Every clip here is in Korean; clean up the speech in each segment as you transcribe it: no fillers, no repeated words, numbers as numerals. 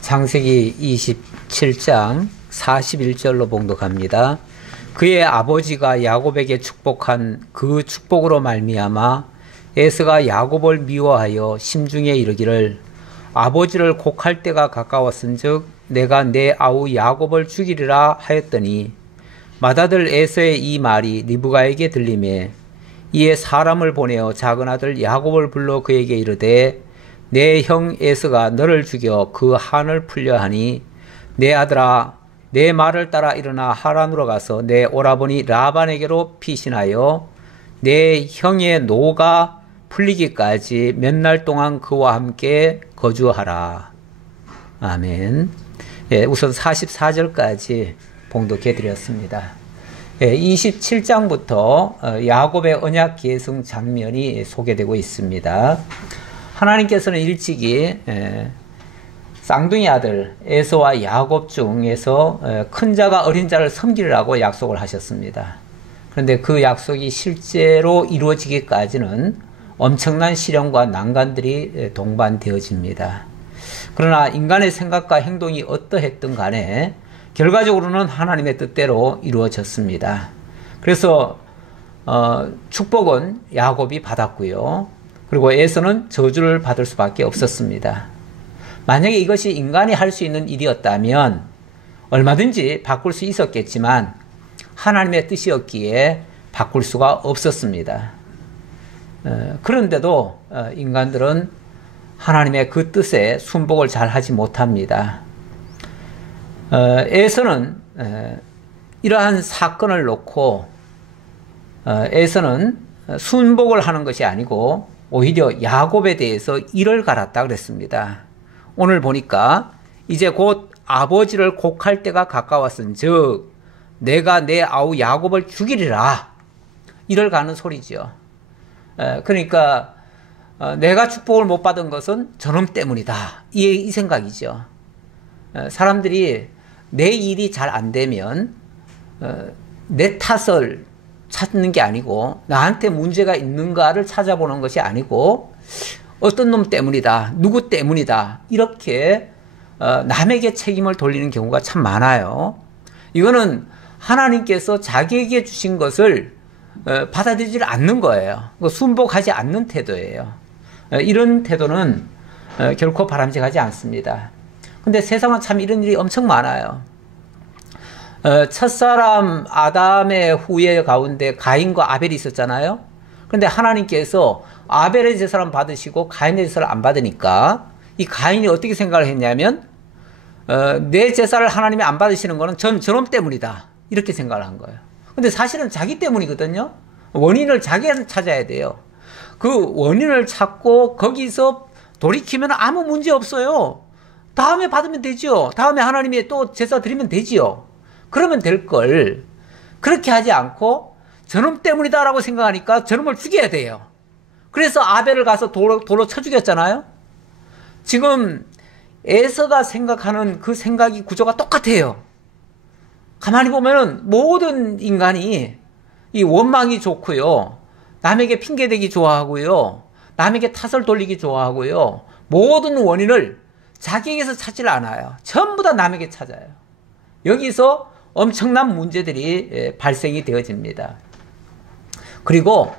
창세기 27장 41절로 봉독합니다. 그의 아버지가 야곱에게 축복한 그 축복으로 말미암아 에서가 야곱을 미워하여 심중에 이르기를 아버지를 곡할 때가 가까웠은즉 내가 내 아우 야곱을 죽이리라 하였더니 맏아들 에서의 이 말이 리브가에게 들리매 이에 사람을 보내어 작은 아들 야곱을 불러 그에게 이르되 내 형 에서가 너를 죽여 그 한을 풀려 하니 내 아들아 내 말을 따라 일어나 하란으로 가서 내 오라버니 라반에게로 피신하여 내 형의 노가 풀리기까지 몇 날 동안 그와 함께 거주하라. 아멘. 우선 44절까지 봉독해 드렸습니다. 27장부터 야곱의 언약 계승 장면이 소개되고 있습니다. 하나님께서는 일찍이 쌍둥이 아들 에서와 야곱 중에서 큰 자가 어린 자를 섬기라고 약속을 하셨습니다. 그런데 그 약속이 실제로 이루어지기까지는 엄청난 시련과 난관들이 동반되어집니다. 그러나 인간의 생각과 행동이 어떠했든 간에 결과적으로는 하나님의 뜻대로 이루어졌습니다. 그래서 축복은 야곱이 받았고요. 그리고 에서는 저주를 받을 수밖에 없었습니다. 만약에 이것이 인간이 할 수 있는 일이었다면 얼마든지 바꿀 수 있었겠지만 하나님의 뜻이었기에 바꿀 수가 없었습니다. 그런데도 인간들은 하나님의 그 뜻에 순복을 잘 하지 못합니다. 에서는 이러한 사건을 놓고 에서는 순복을 하는 것이 아니고 오히려 야곱에 대해서 이를 갈았다 그랬습니다. 오늘 보니까 이제 곧 아버지를 곡할 때가 가까웠은즉 내가 내 아우 야곱을 죽이리라 이를 가는 소리죠. 그러니까 내가 축복을 못 받은 것은 저놈 때문이다 이 생각이죠. 사람들이 내 일이 잘 안 되면 내 탓을 찾는 게 아니고 나한테 문제가 있는가를 찾아보는 것이 아니고 어떤 놈 때문이다, 누구 때문이다 이렇게 남에게 책임을 돌리는 경우가 참 많아요. 이거는 하나님께서 자기에게 주신 것을 받아들이지 않는 거예요. 순복하지 않는 태도예요. 이런 태도는 결코 바람직하지 않습니다. 근데 세상은 참 이런 일이 엄청 많아요. 첫사람 아담의 후예 가운데 가인과 아벨이 있었잖아요. 그런데 하나님께서 아벨의 제사를 받으시고 가인의 제사를 안 받으니까 이 가인이 어떻게 생각을 했냐면 내 제사를 하나님이 안 받으시는 거는 저놈 때문이다 이렇게 생각을 한 거예요. 근데 사실은 자기 때문이거든요. 원인을 자기가 찾아야 돼요. 그 원인을 찾고 거기서 돌이키면 아무 문제 없어요. 다음에 받으면 되죠. 다음에 하나님이 또 제사 드리면 되지요. 그러면 될 걸 그렇게 하지 않고 저놈 때문이다라고 생각하니까 저놈을 죽여야 돼요. 그래서 아벨을 가서 돌로 쳐 죽였잖아요. 지금 에서가 생각하는 그 생각이 구조가 똑같아요. 가만히 보면은 모든 인간이 이 원망이 좋고요. 남에게 핑계대기 좋아하고요. 남에게 탓을 돌리기 좋아하고요. 모든 원인을 자기에게서 찾질 않아요. 전부 다 남에게 찾아요. 여기서 엄청난 문제들이 발생이 되어집니다. 그리고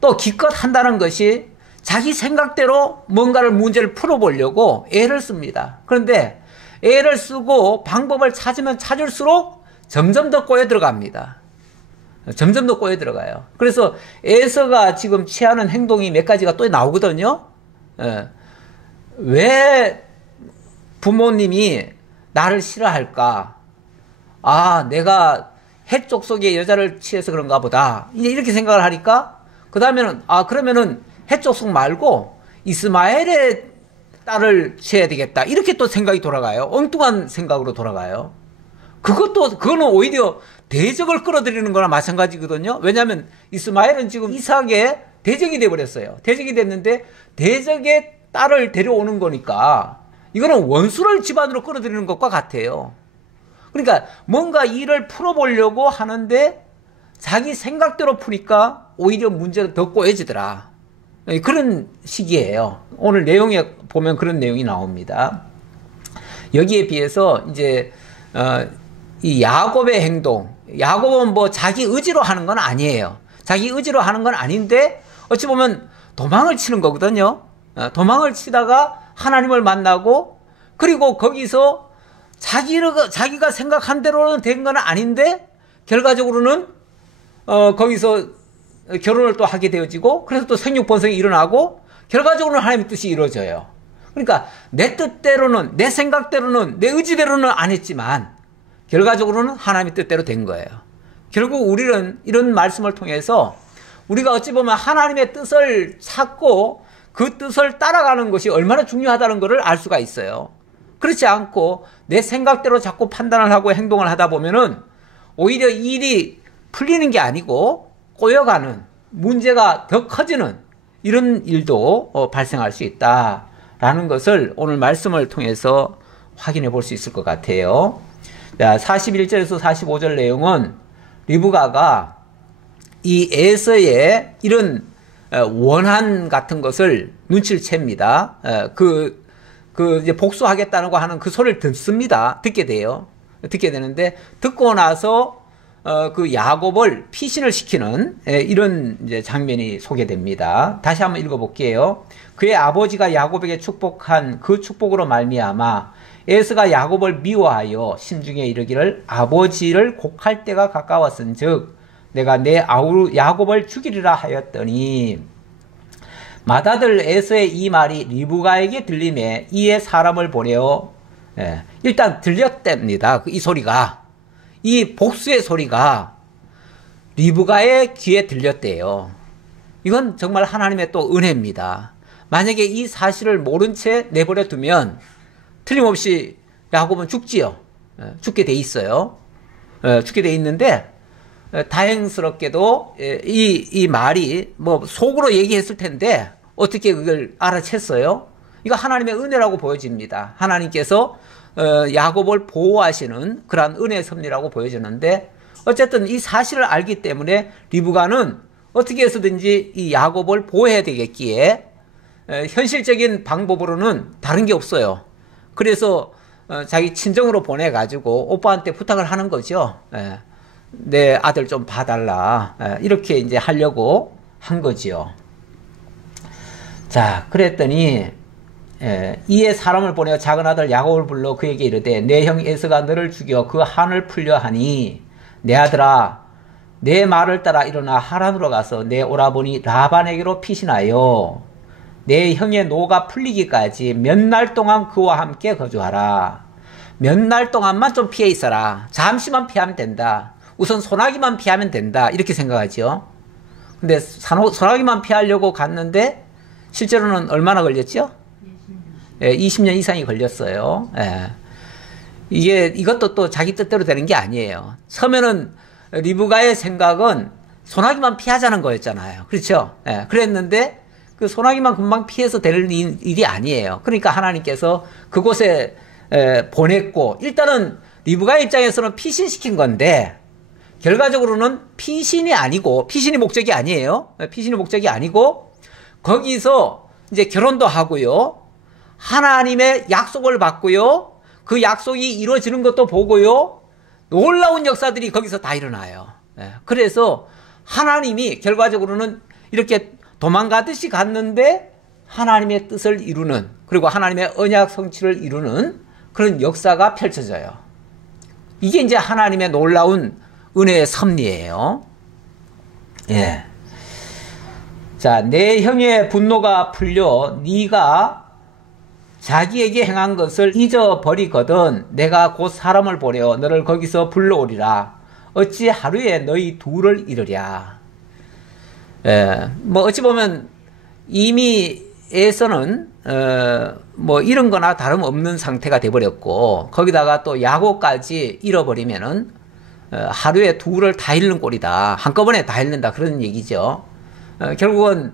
또 기껏 한다는 것이 자기 생각대로 뭔가를 문제를 풀어보려고 애를 씁니다. 그런데 애를 쓰고 방법을 찾으면 찾을수록 점점 더 꼬여 들어갑니다. 점점 더 꼬여 들어가요. 그래서 에서가 지금 취하는 행동이 몇 가지가 또 나오거든요. 왜 부모님이 나를 싫어할까? 내가 해쪽 속의 여자를 취해서 그런가 보다. 이제 이렇게 생각을 하니까, 그 다음에는, 그러면은 해쪽 속 말고 이스마엘의 딸을 취해야 되겠다. 이렇게 또 생각이 돌아가요. 엉뚱한 생각으로 돌아가요. 그거는 오히려 대적을 끌어들이는 거나 마찬가지거든요. 왜냐하면 이스마엘은 지금 이삭의 대적이 돼버렸어요. 대적이 됐는데, 대적의 딸을 데려오는 거니까, 이거는 원수를 집안으로 끌어들이는 것과 같아요. 그러니까 뭔가 일을 풀어보려고 하는데 자기 생각대로 푸니까 오히려 문제가 더 꼬여지더라. 그런 시기예요. 오늘 내용에 보면 그런 내용이 나옵니다. 여기에 비해서 이제 이 야곱의 행동, 야곱은 뭐 자기 의지로 하는 건 아니에요. 자기 의지로 하는 건 아닌데 어찌 보면 도망을 치는 거거든요. 도망을 치다가 하나님을 만나고, 그리고 거기서 자기가 생각한 대로는 된 건 아닌데 결과적으로는 거기서 결혼을 또 하게 되어지고, 그래서 또 생육번성이 일어나고, 결과적으로는 하나님의 뜻이 이루어져요. 그러니까 내 뜻대로는, 내 생각대로는, 내 의지대로는 안 했지만 결과적으로는 하나님의 뜻대로 된 거예요. 결국 우리는 이런 말씀을 통해서 우리가 어찌 보면 하나님의 뜻을 찾고 그 뜻을 따라가는 것이 얼마나 중요하다는 것을 알 수가 있어요. 그렇지 않고 내 생각대로 자꾸 판단을 하고 행동을 하다 보면은 오히려 일이 풀리는 게 아니고 꼬여가는, 문제가 더 커지는 이런 일도 발생할 수 있다라는 것을 오늘 말씀을 통해서 확인해 볼 수 있을 것 같아요. 자, 41절에서 45절 내용은 리브가가 이 에서의 이런 원한 같은 것을 눈치를 챕니다. 이제 복수하겠다는 거 하는 그 소리를 듣습니다. 듣게 돼요. 듣게 되는데, 듣고 나서 그 야곱을 피신을 시키는 이런 이제 장면이 소개됩니다. 다시 한번 읽어볼게요. 그의 아버지가 야곱에게 축복한 그 축복으로 말미암아 에서가 야곱을 미워하여 심중에 이르기를 아버지를 곡할 때가 가까웠은즉 내가 내 아우 야곱을 죽이리라 하였더니, 맏아들 에서의 이 말이 리브가에게 들림에 이에 사람을 보내어 일단 들렸답니다. 이 소리가, 이 복수의 소리가 리브가의 귀에 들렸대요. 이건 정말 하나님의 또 은혜입니다. 만약에 이 사실을 모른 채 내버려 두면 틀림없이 야곱은 죽지요. 죽게 돼 있어요. 죽게 돼 있는데, 다행스럽게도 이 말이 뭐 속으로 얘기했을 텐데 어떻게 그걸 알아챘어요? 이거 하나님의 은혜라고 보여집니다. 하나님께서 야곱을 보호하시는 그러한 은혜의 섭리라고 보여지는데, 어쨌든 이 사실을 알기 때문에 리브가는 어떻게 해서든지 이 야곱을 보호해야 되겠기에 현실적인 방법으로는 다른 게 없어요. 그래서 자기 친정으로 보내가지고 오빠한테 부탁을 하는 거죠. 내 아들 좀 봐달라. 이렇게 이제 하려고 한 거지요. 자, 그랬더니 이에 사람을 보내어 작은 아들 야곱을 불러 그에게 이르되 내 형 에서가 너를 죽여 그 한을 풀려 하니 내 아들아 내 말을 따라 일어나 하란으로 가서 내 오라버니 라반에게로 피신하여 내 형의 노가 풀리기까지 몇 날 동안 그와 함께 거주하라. 몇 날 동안만 좀 피해 있어라. 잠시만 피하면 된다. 우선 소나기만 피하면 된다. 이렇게 생각하죠. 근데 소나기만 피하려고 갔는데 실제로는 얼마나 걸렸죠? 20년 이상이 걸렸어요. 이것도 또 자기 뜻대로 되는 게 아니에요. 처음에는 리브가의 생각은 소나기만 피하자는 거였잖아요. 그렇죠? 그랬는데 그 소나기만 금방 피해서 될 일이 아니에요. 그러니까 하나님께서 그곳에 보냈고, 일단은 리브가의 입장에서는 피신시킨 건데 결과적으로는 피신이 목적이 아니에요. 피신이 목적이 아니고 거기서 이제 결혼도 하고요. 하나님의 약속을 받고요. 그 약속이 이루어지는 것도 보고요. 놀라운 역사들이 거기서 다 일어나요. 그래서 하나님이 결과적으로는 이렇게 도망가듯이 갔는데 하나님의 뜻을 이루는, 그리고 하나님의 언약 성취를 이루는 그런 역사가 펼쳐져요. 이게 이제 하나님의 놀라운 은혜의 섭리예요. 자, 내 형의 분노가 풀려 네가 자기에게 행한 것을 잊어버리거든 내가 곧 사람을 보내어 너를 거기서 불러오리라. 어찌 하루에 너희 둘을 이르랴. 뭐 어찌 보면 이미 에서는 뭐 잃은 거나 다름없는 상태가 돼버렸고, 거기다가 또 야곱까지 잃어버리면은 하루에 둘을 다 잃는 꼴이다. 한꺼번에 다 잃는다. 그런 얘기죠. 결국은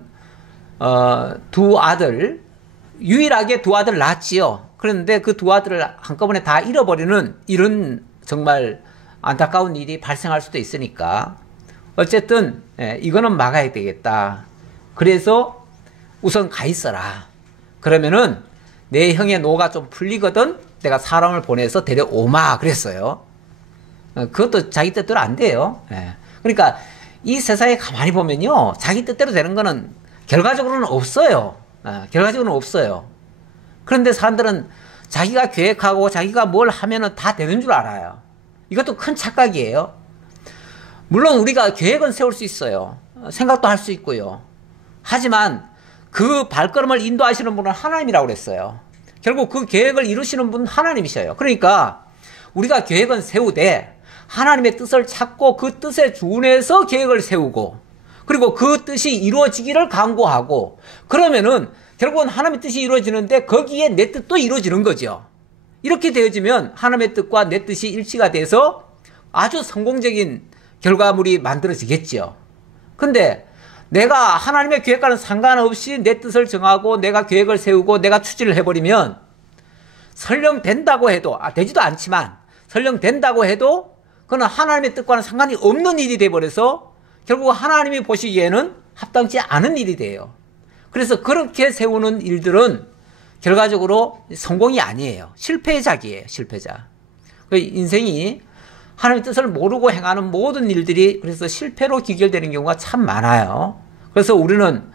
유일하게 두 아들 낳았지요. 그런데 그 두 아들을 한꺼번에 다 잃어버리는 이런 정말 안타까운 일이 발생할 수도 있으니까 어쨌든 이거는 막아야 되겠다. 그래서 우선 가 있어라. 그러면은 내 형의 노가 좀 풀리거든 내가 사람을 보내서 데려오마 그랬어요. 그것도 자기 뜻대로 안 돼요. 예. 그러니까 이 세상에 가만히 보면요, 자기 뜻대로 되는 거는 결과적으로는 없어요. 결과적으로는 없어요. 그런데 사람들은 자기가 계획하고 자기가 뭘 하면은 다 되는 줄 알아요. 이것도 큰 착각이에요. 물론 우리가 계획은 세울 수 있어요. 생각도 할 수 있고요. 하지만 그 발걸음을 인도하시는 분은 하나님이라고 그랬어요. 결국 그 계획을 이루시는 분은 하나님이셔요. 그러니까 우리가 계획은 세우되 하나님의 뜻을 찾고 그 뜻에 준해서 계획을 세우고, 그리고 그 뜻이 이루어지기를 간구하고, 그러면은 결국은 하나님의 뜻이 이루어지는데 거기에 내 뜻도 이루어지는 거죠. 이렇게 되어지면 하나님의 뜻과 내 뜻이 일치가 돼서 아주 성공적인 결과물이 만들어지겠죠. 근데 내가 하나님의 계획과는 상관없이 내 뜻을 정하고 내가 계획을 세우고 내가 추진을 해버리면, 설령 된다고 해도, 되지도 않지만 설령 된다고 해도 그건 하나님의 뜻과는 상관이 없는 일이 돼버려서 결국 하나님이 보시기에는 합당치 않은 일이 돼요. 그래서 그렇게 세우는 일들은 결과적으로 성공이 아니에요. 실패작이에요. 실패작. 인생이 하나님의 뜻을 모르고 행하는 모든 일들이 그래서 실패로 귀결되는 경우가 참 많아요. 그래서 우리는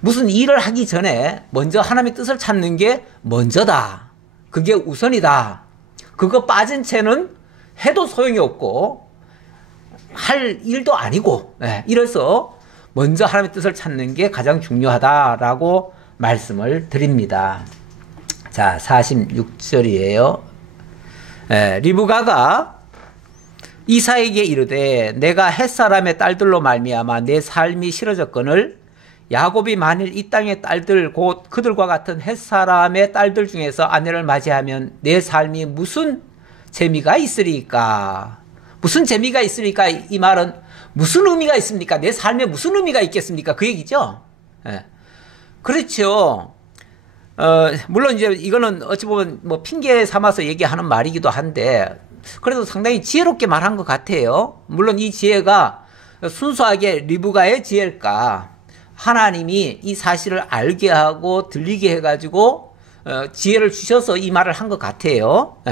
무슨 일을 하기 전에 먼저 하나님의 뜻을 찾는 게 먼저다. 그게 우선이다. 그거 빠진 채는 해도 소용이 없고 할 일도 아니고, 이래서 먼저 하나님의 뜻을 찾는 게 가장 중요하다라고 말씀을 드립니다. 자, 46절이에요. 리브가가 이삭에게 이르되 내가 햇사람의 딸들로 말미암아 내 삶이 싫어졌거늘 야곱이 만일 이 땅의 딸들 곧 그들과 같은 햇사람의 딸들 중에서 아내를 맞이하면 내 삶이 무슨 재미가 있으리까? 무슨 재미가 있으리까? 이 말은 무슨 의미가 있습니까? 내 삶에 무슨 의미가 있겠습니까? 그 얘기죠. 그렇죠. 물론 이제 이거는 어찌 보면 뭐 핑계 삼아서 얘기하는 말이기도 한데, 그래도 상당히 지혜롭게 말한 것 같아요. 물론 이 지혜가 순수하게 리브가의 지혜일까? 하나님이 이 사실을 알게 하고 들리게 해가지고 지혜를 주셔서 이 말을 한 것 같아요.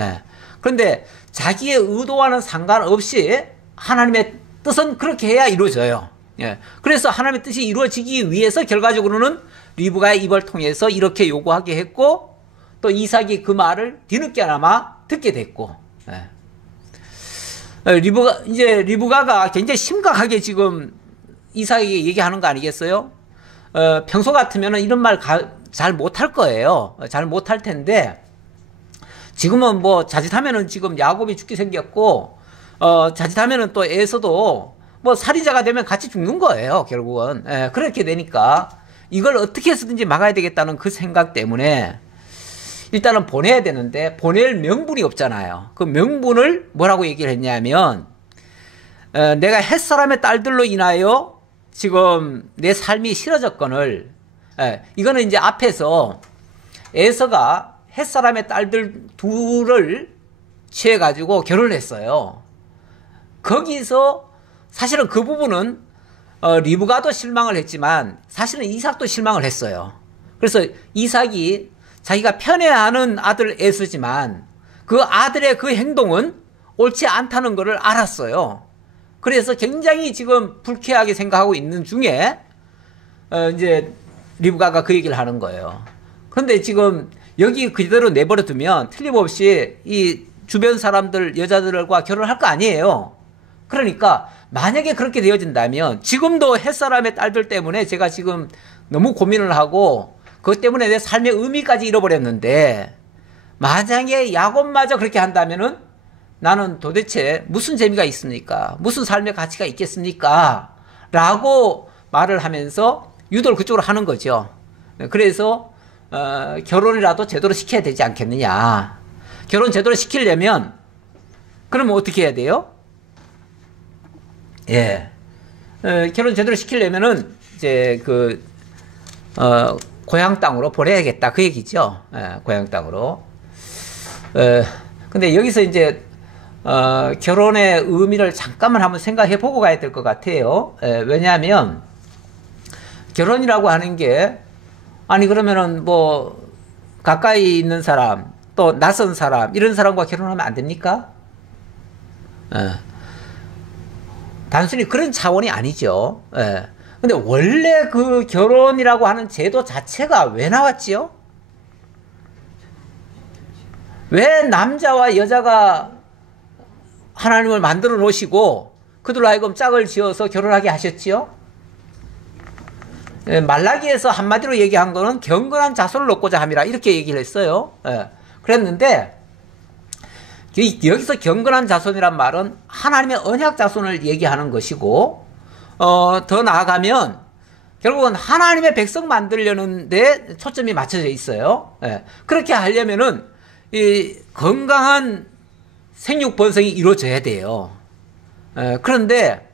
그런데 자기의 의도와는 상관없이 하나님의 뜻은 그렇게 해야 이루어져요. 그래서 하나님의 뜻이 이루어지기 위해서 결과적으로는 리브가의 입을 통해서 이렇게 요구하게 했고, 또 이삭이 그 말을 뒤늦게나마 듣게 됐고, 리브가가 굉장히 심각하게 지금 이삭에게 얘기하는 거 아니겠어요? 평소 같으면 이런 말 잘 못할 거예요. 잘 못할 텐데, 지금은 뭐 자칫하면은 지금 야곱이 죽게 생겼고, 자칫하면은 또 에서도 뭐 살인자가 되면 같이 죽는 거예요, 결국은. 그렇게 되니까 이걸 어떻게 해서든지 막아야 되겠다는 그 생각 때문에 일단은 보내야 되는데 보낼 명분이 없잖아요. 그 명분을 뭐라고 얘기를 했냐면, 내가 햇사람의 딸들로 인하여 지금 내 삶이 싫어졌거늘, 이거는 이제 앞에서 에서가 햇사람의 딸들 둘을 취해가지고 결혼을 했어요. 거기서 사실은 그 부분은 리브가도 실망을 했지만 사실은 이삭도 실망을 했어요. 그래서 이삭이 자기가 편애하는 아들 에서지만 그 아들의 그 행동은 옳지 않다는 것을 알았어요. 그래서 굉장히 지금 불쾌하게 생각하고 있는 중에 이제 리브가가 그 얘기를 하는 거예요. 그런데 지금 여기 그대로 내버려 두면 틀림없이 이 주변 사람들, 여자들과 결혼할 거 아니에요. 그러니까 만약에 그렇게 되어진다면 지금도 햇사람의 딸들 때문에 제가 지금 너무 고민을 하고 그것 때문에 내 삶의 의미까지 잃어버렸는데, 만약에 야곱마저 그렇게 한다면은 나는 도대체 무슨 재미가 있습니까? 무슨 삶의 가치가 있겠습니까? 라고 말을 하면서 유도를 그쪽으로 하는 거죠. 그래서 결혼이라도 제대로 시켜야 되지 않겠느냐. 결혼 제대로 시키려면 그러면 어떻게 해야 돼요? 결혼 제대로 시키려면은 이제 고향 땅으로 보내야겠다 그 얘기죠. 고향 땅으로. 근데 여기서 이제 결혼의 의미를 잠깐만 한번 생각해 보고 가야 될 것 같아요. 왜냐하면 결혼이라고 하는 게, 아니 그러면은 뭐 가까이 있는 사람, 또 낯선 사람, 이런 사람과 결혼하면 안 됩니까? 단순히 그런 차원이 아니죠. 근데 원래 그 결혼이라고 하는 제도 자체가 왜 나왔지요? 왜 남자와 여자가 하나님을 만들어 놓으시고 그들로 하여금 짝을 지어서 결혼하게 하셨지요? 말라기에서 한마디로 얘기한 거는 경건한 자손을 얻고자 함이라 이렇게 얘기를 했어요. 그랬는데 여기서 경건한 자손이란 말은 하나님의 언약 자손을 얘기하는 것이고 더 나아가면 결국은 하나님의 백성 만들려는 데 초점이 맞춰져 있어요. 그렇게 하려면은 이 건강한 생육 번성이 이루어져야 돼요. 그런데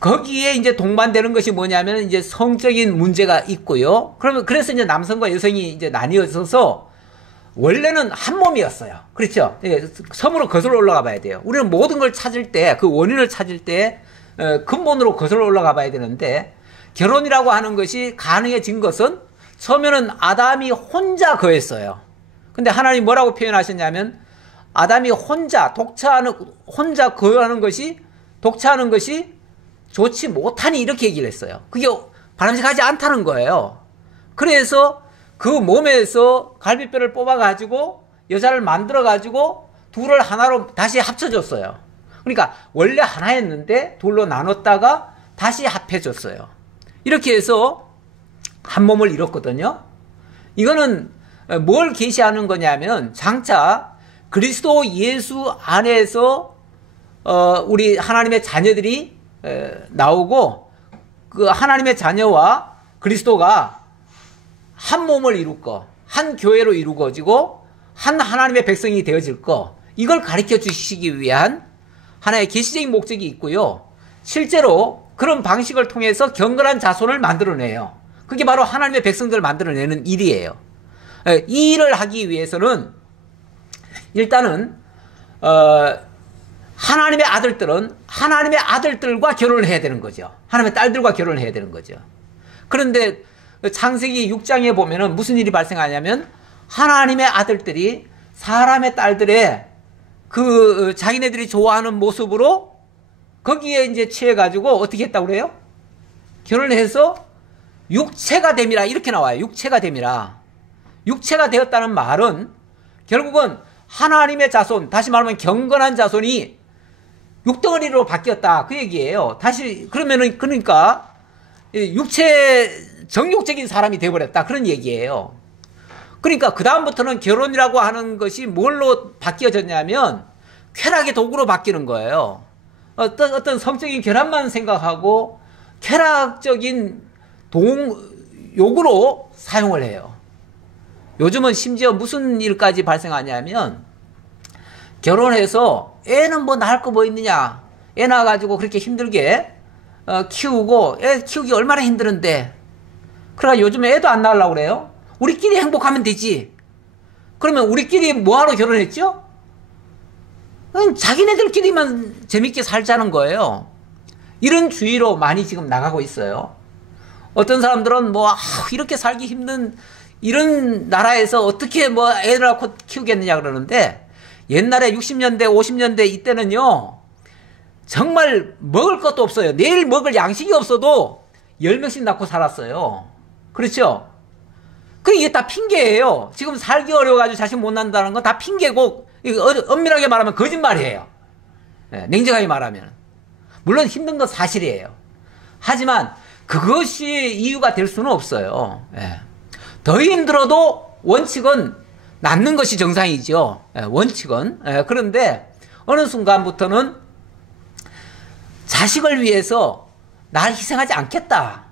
거기에 이제 동반되는 것이 뭐냐면 이제 성적인 문제가 있고요. 그래서 이제 남성과 여성이 이제 나뉘어져서 원래는 한 몸이었어요. 그렇죠? 섬으로 거슬러 올라가 봐야 돼요. 우리는 모든 걸 찾을 때, 그 원인을 찾을 때 근본으로 거슬러 올라가 봐야 되는데, 결혼이라고 하는 것이 가능해진 것은 처음에는 아담이 혼자 거했어요. 근데 하나님이 뭐라고 표현하셨냐면, 아담이 혼자 거하는 것이, 독차하는 것이 좋지 못하니 이렇게 얘기를 했어요. 그게 바람직하지 않다는 거예요. 그래서 그 몸에서 갈비뼈를 뽑아가지고 여자를 만들어가지고 둘을 하나로 다시 합쳐줬어요. 그러니까 원래 하나였는데 둘로 나눴다가 다시 합해줬어요. 이렇게 해서 한 몸을 이뤘거든요. 이거는 뭘 계시하는 거냐면 장차 그리스도 예수 안에서 우리 하나님의 자녀들이 나오고 그 하나님의 자녀와 그리스도가 한 몸을 이룰 거, 한 교회로 이루어지고 한 하나님의 백성이 되어질 거, 이걸 가르쳐 주시기 위한 하나의 계시적인 목적이 있고요. 실제로 그런 방식을 통해서 경건한 자손을 만들어내요. 그게 바로 하나님의 백성들을 만들어내는 일이에요. 이 일을 하기 위해서는 일단은 하나님의 아들들은 하나님의 아들들과 결혼을 해야 되는 거죠. 하나님의 딸들과 결혼을 해야 되는 거죠. 그런데 창세기 6장에 보면은 무슨 일이 발생하냐면 하나님의 아들들이 사람의 딸들의 그 자기네들이 좋아하는 모습으로 거기에 이제 취해가지고 어떻게 했다고 그래요? 결혼을 해서 육체가 됨이라 이렇게 나와요. 육체가 됨이라. 육체가 되었다는 말은 결국은 하나님의 자손, 다시 말하면 경건한 자손이 육덩어리로 바뀌었다 그 얘기예요. 다시 그러면은 그러니까 정육적인 사람이 되어버렸다 그런 얘기예요. 그러니까 그 다음부터는 결혼이라고 하는 것이 뭘로 바뀌어졌냐면 쾌락의 도구로 바뀌는 거예요. 어떤 성적인 결합만 생각하고 쾌락적인 욕으로 사용을 해요. 요즘은 심지어 무슨 일까지 발생하냐면 결혼해서 애는 뭐 낳을 거 뭐 있느냐, 애 낳아가지고 그렇게 힘들게 키우고 애 키우기 얼마나 힘드는데, 그러니까 요즘에 애도 안 낳으려고 그래요. 우리끼리 행복하면 되지. 그러면 우리끼리 뭐하러 결혼했죠? 그냥 자기네들끼리만 재밌게 살자는 거예요. 이런 주의로 많이 지금 나가고 있어요. 어떤 사람들은 뭐 이렇게 살기 힘든 이런 나라에서 어떻게 뭐 애를 낳고 키우겠느냐 그러는데, 옛날에 60년대 50년대 이때는요 정말 먹을 것도 없어요. 내일 먹을 양식이 없어도 10명씩 낳고 살았어요. 그렇죠? 이게 다 핑계예요. 지금 살기 어려워가지고 자식 못 낳는다는 건 다 핑계고, 엄밀하게 말하면 거짓말이에요. 냉정하게 말하면. 물론 힘든 건 사실이에요. 하지만 그것이 이유가 될 수는 없어요. 더 힘들어도 원칙은 낳는 것이 정상이죠. 원칙은. 그런데 어느 순간부터는 자식을 위해서 날 희생하지 않겠다.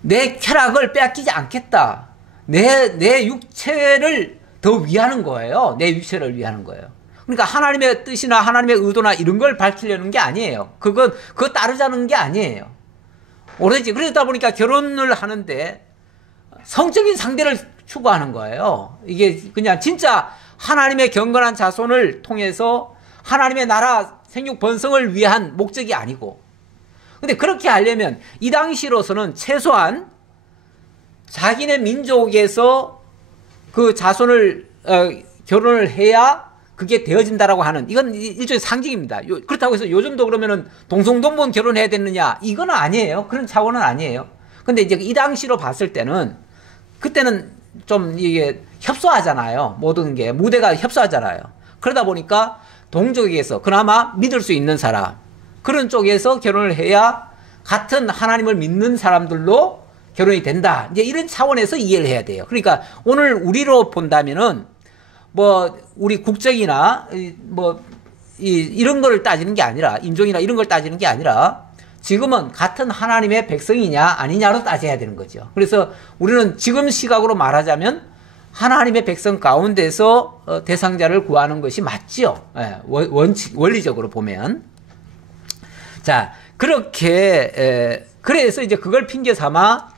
내 쾌락을 빼앗기지 않겠다. 내 육체를 더 위하는 거예요. 내 육체를 위하는 거예요. 그러니까 하나님의 뜻이나 하나님의 의도나 이런 걸 밝히려는 게 아니에요. 그거 따르자는 게 아니에요. 오로지 그러다 보니까 결혼을 하는데 성적인 상대를 추구하는 거예요. 이게 그냥 진짜 하나님의 경건한 자손을 통해서 하나님의 나라 생육 번성을 위한 목적이 아니고, 근데 그렇게 하려면 이 당시로서는 최소한 자기네 민족에서 그 자손을 결혼을 해야 그게 되어진다라고 하는, 이건 일종의 상징입니다. 그렇다고 해서 요즘도 그러면은 동성동본 결혼해야 되느냐, 이건 아니에요. 그런 차원은 아니에요. 근데 이제 이 당시로 봤을 때는, 그때는 좀 이게 협소하잖아요. 모든 게 무대가 협소하잖아요. 그러다 보니까 동족에게서 그나마 믿을 수 있는 사람, 그런 쪽에서 결혼을 해야 같은 하나님을 믿는 사람들로 결혼이 된다. 이제 이런 차원에서 이해를 해야 돼요. 그러니까 오늘 우리로 본다면은 뭐 우리 국적이나 뭐 이런 걸 따지는 게 아니라, 인종이나 이런 걸 따지는 게 아니라 지금은 같은 하나님의 백성이냐 아니냐로 따져야 되는 거죠. 그래서 우리는 지금 시각으로 말하자면 하나님의 백성 가운데서 대상자를 구하는 것이 맞죠. 원리적으로 보면. 자, 그렇게 그래서 이제 그걸 핑계 삼아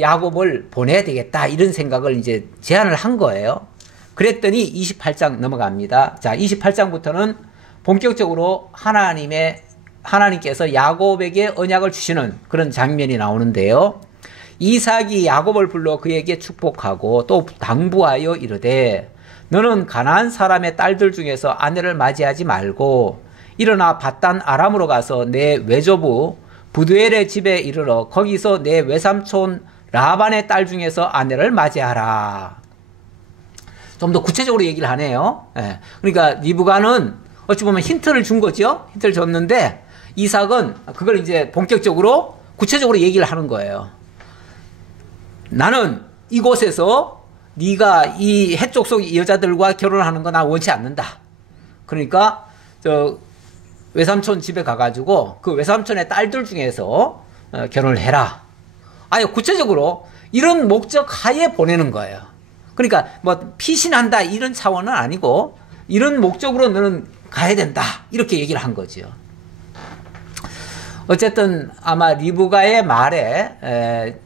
야곱을 보내야 되겠다, 이런 생각을 이제 제안을 한 거예요. 그랬더니 28장 넘어갑니다. 자, 28장부터는 본격적으로 하나님께서 야곱에게 언약을 주시는 그런 장면이 나오는데요. 이삭이 야곱을 불러 그에게 축복하고 또 당부하여 이르되, 너는 가나안 사람의 딸들 중에서 아내를 맞이하지 말고 일어나 밧단 아람으로 가서 내 외조부 부두엘의 집에 이르러 거기서 내 외삼촌 라반의 딸 중에서 아내를 맞이하라. 좀 더 구체적으로 얘기를 하네요. 그러니까 리브가는 어찌 보면 힌트를 준 거죠. 힌트를 줬는데 이삭은 그걸 이제 본격적으로 구체적으로 얘기를 하는 거예요. 나는 이곳에서 네가 이 해쪽 속 여자들과 결혼하는 거 나 원치 않는다. 그러니까 저 외삼촌 집에 가가지고 그 외삼촌의 딸들 중에서 결혼을 해라. 아예 구체적으로 이런 목적 하에 보내는 거예요. 그러니까 뭐 피신한다 이런 차원은 아니고 이런 목적으로 너는 가야 된다, 이렇게 얘기를 한 거죠. 어쨌든 아마 리브가의 말에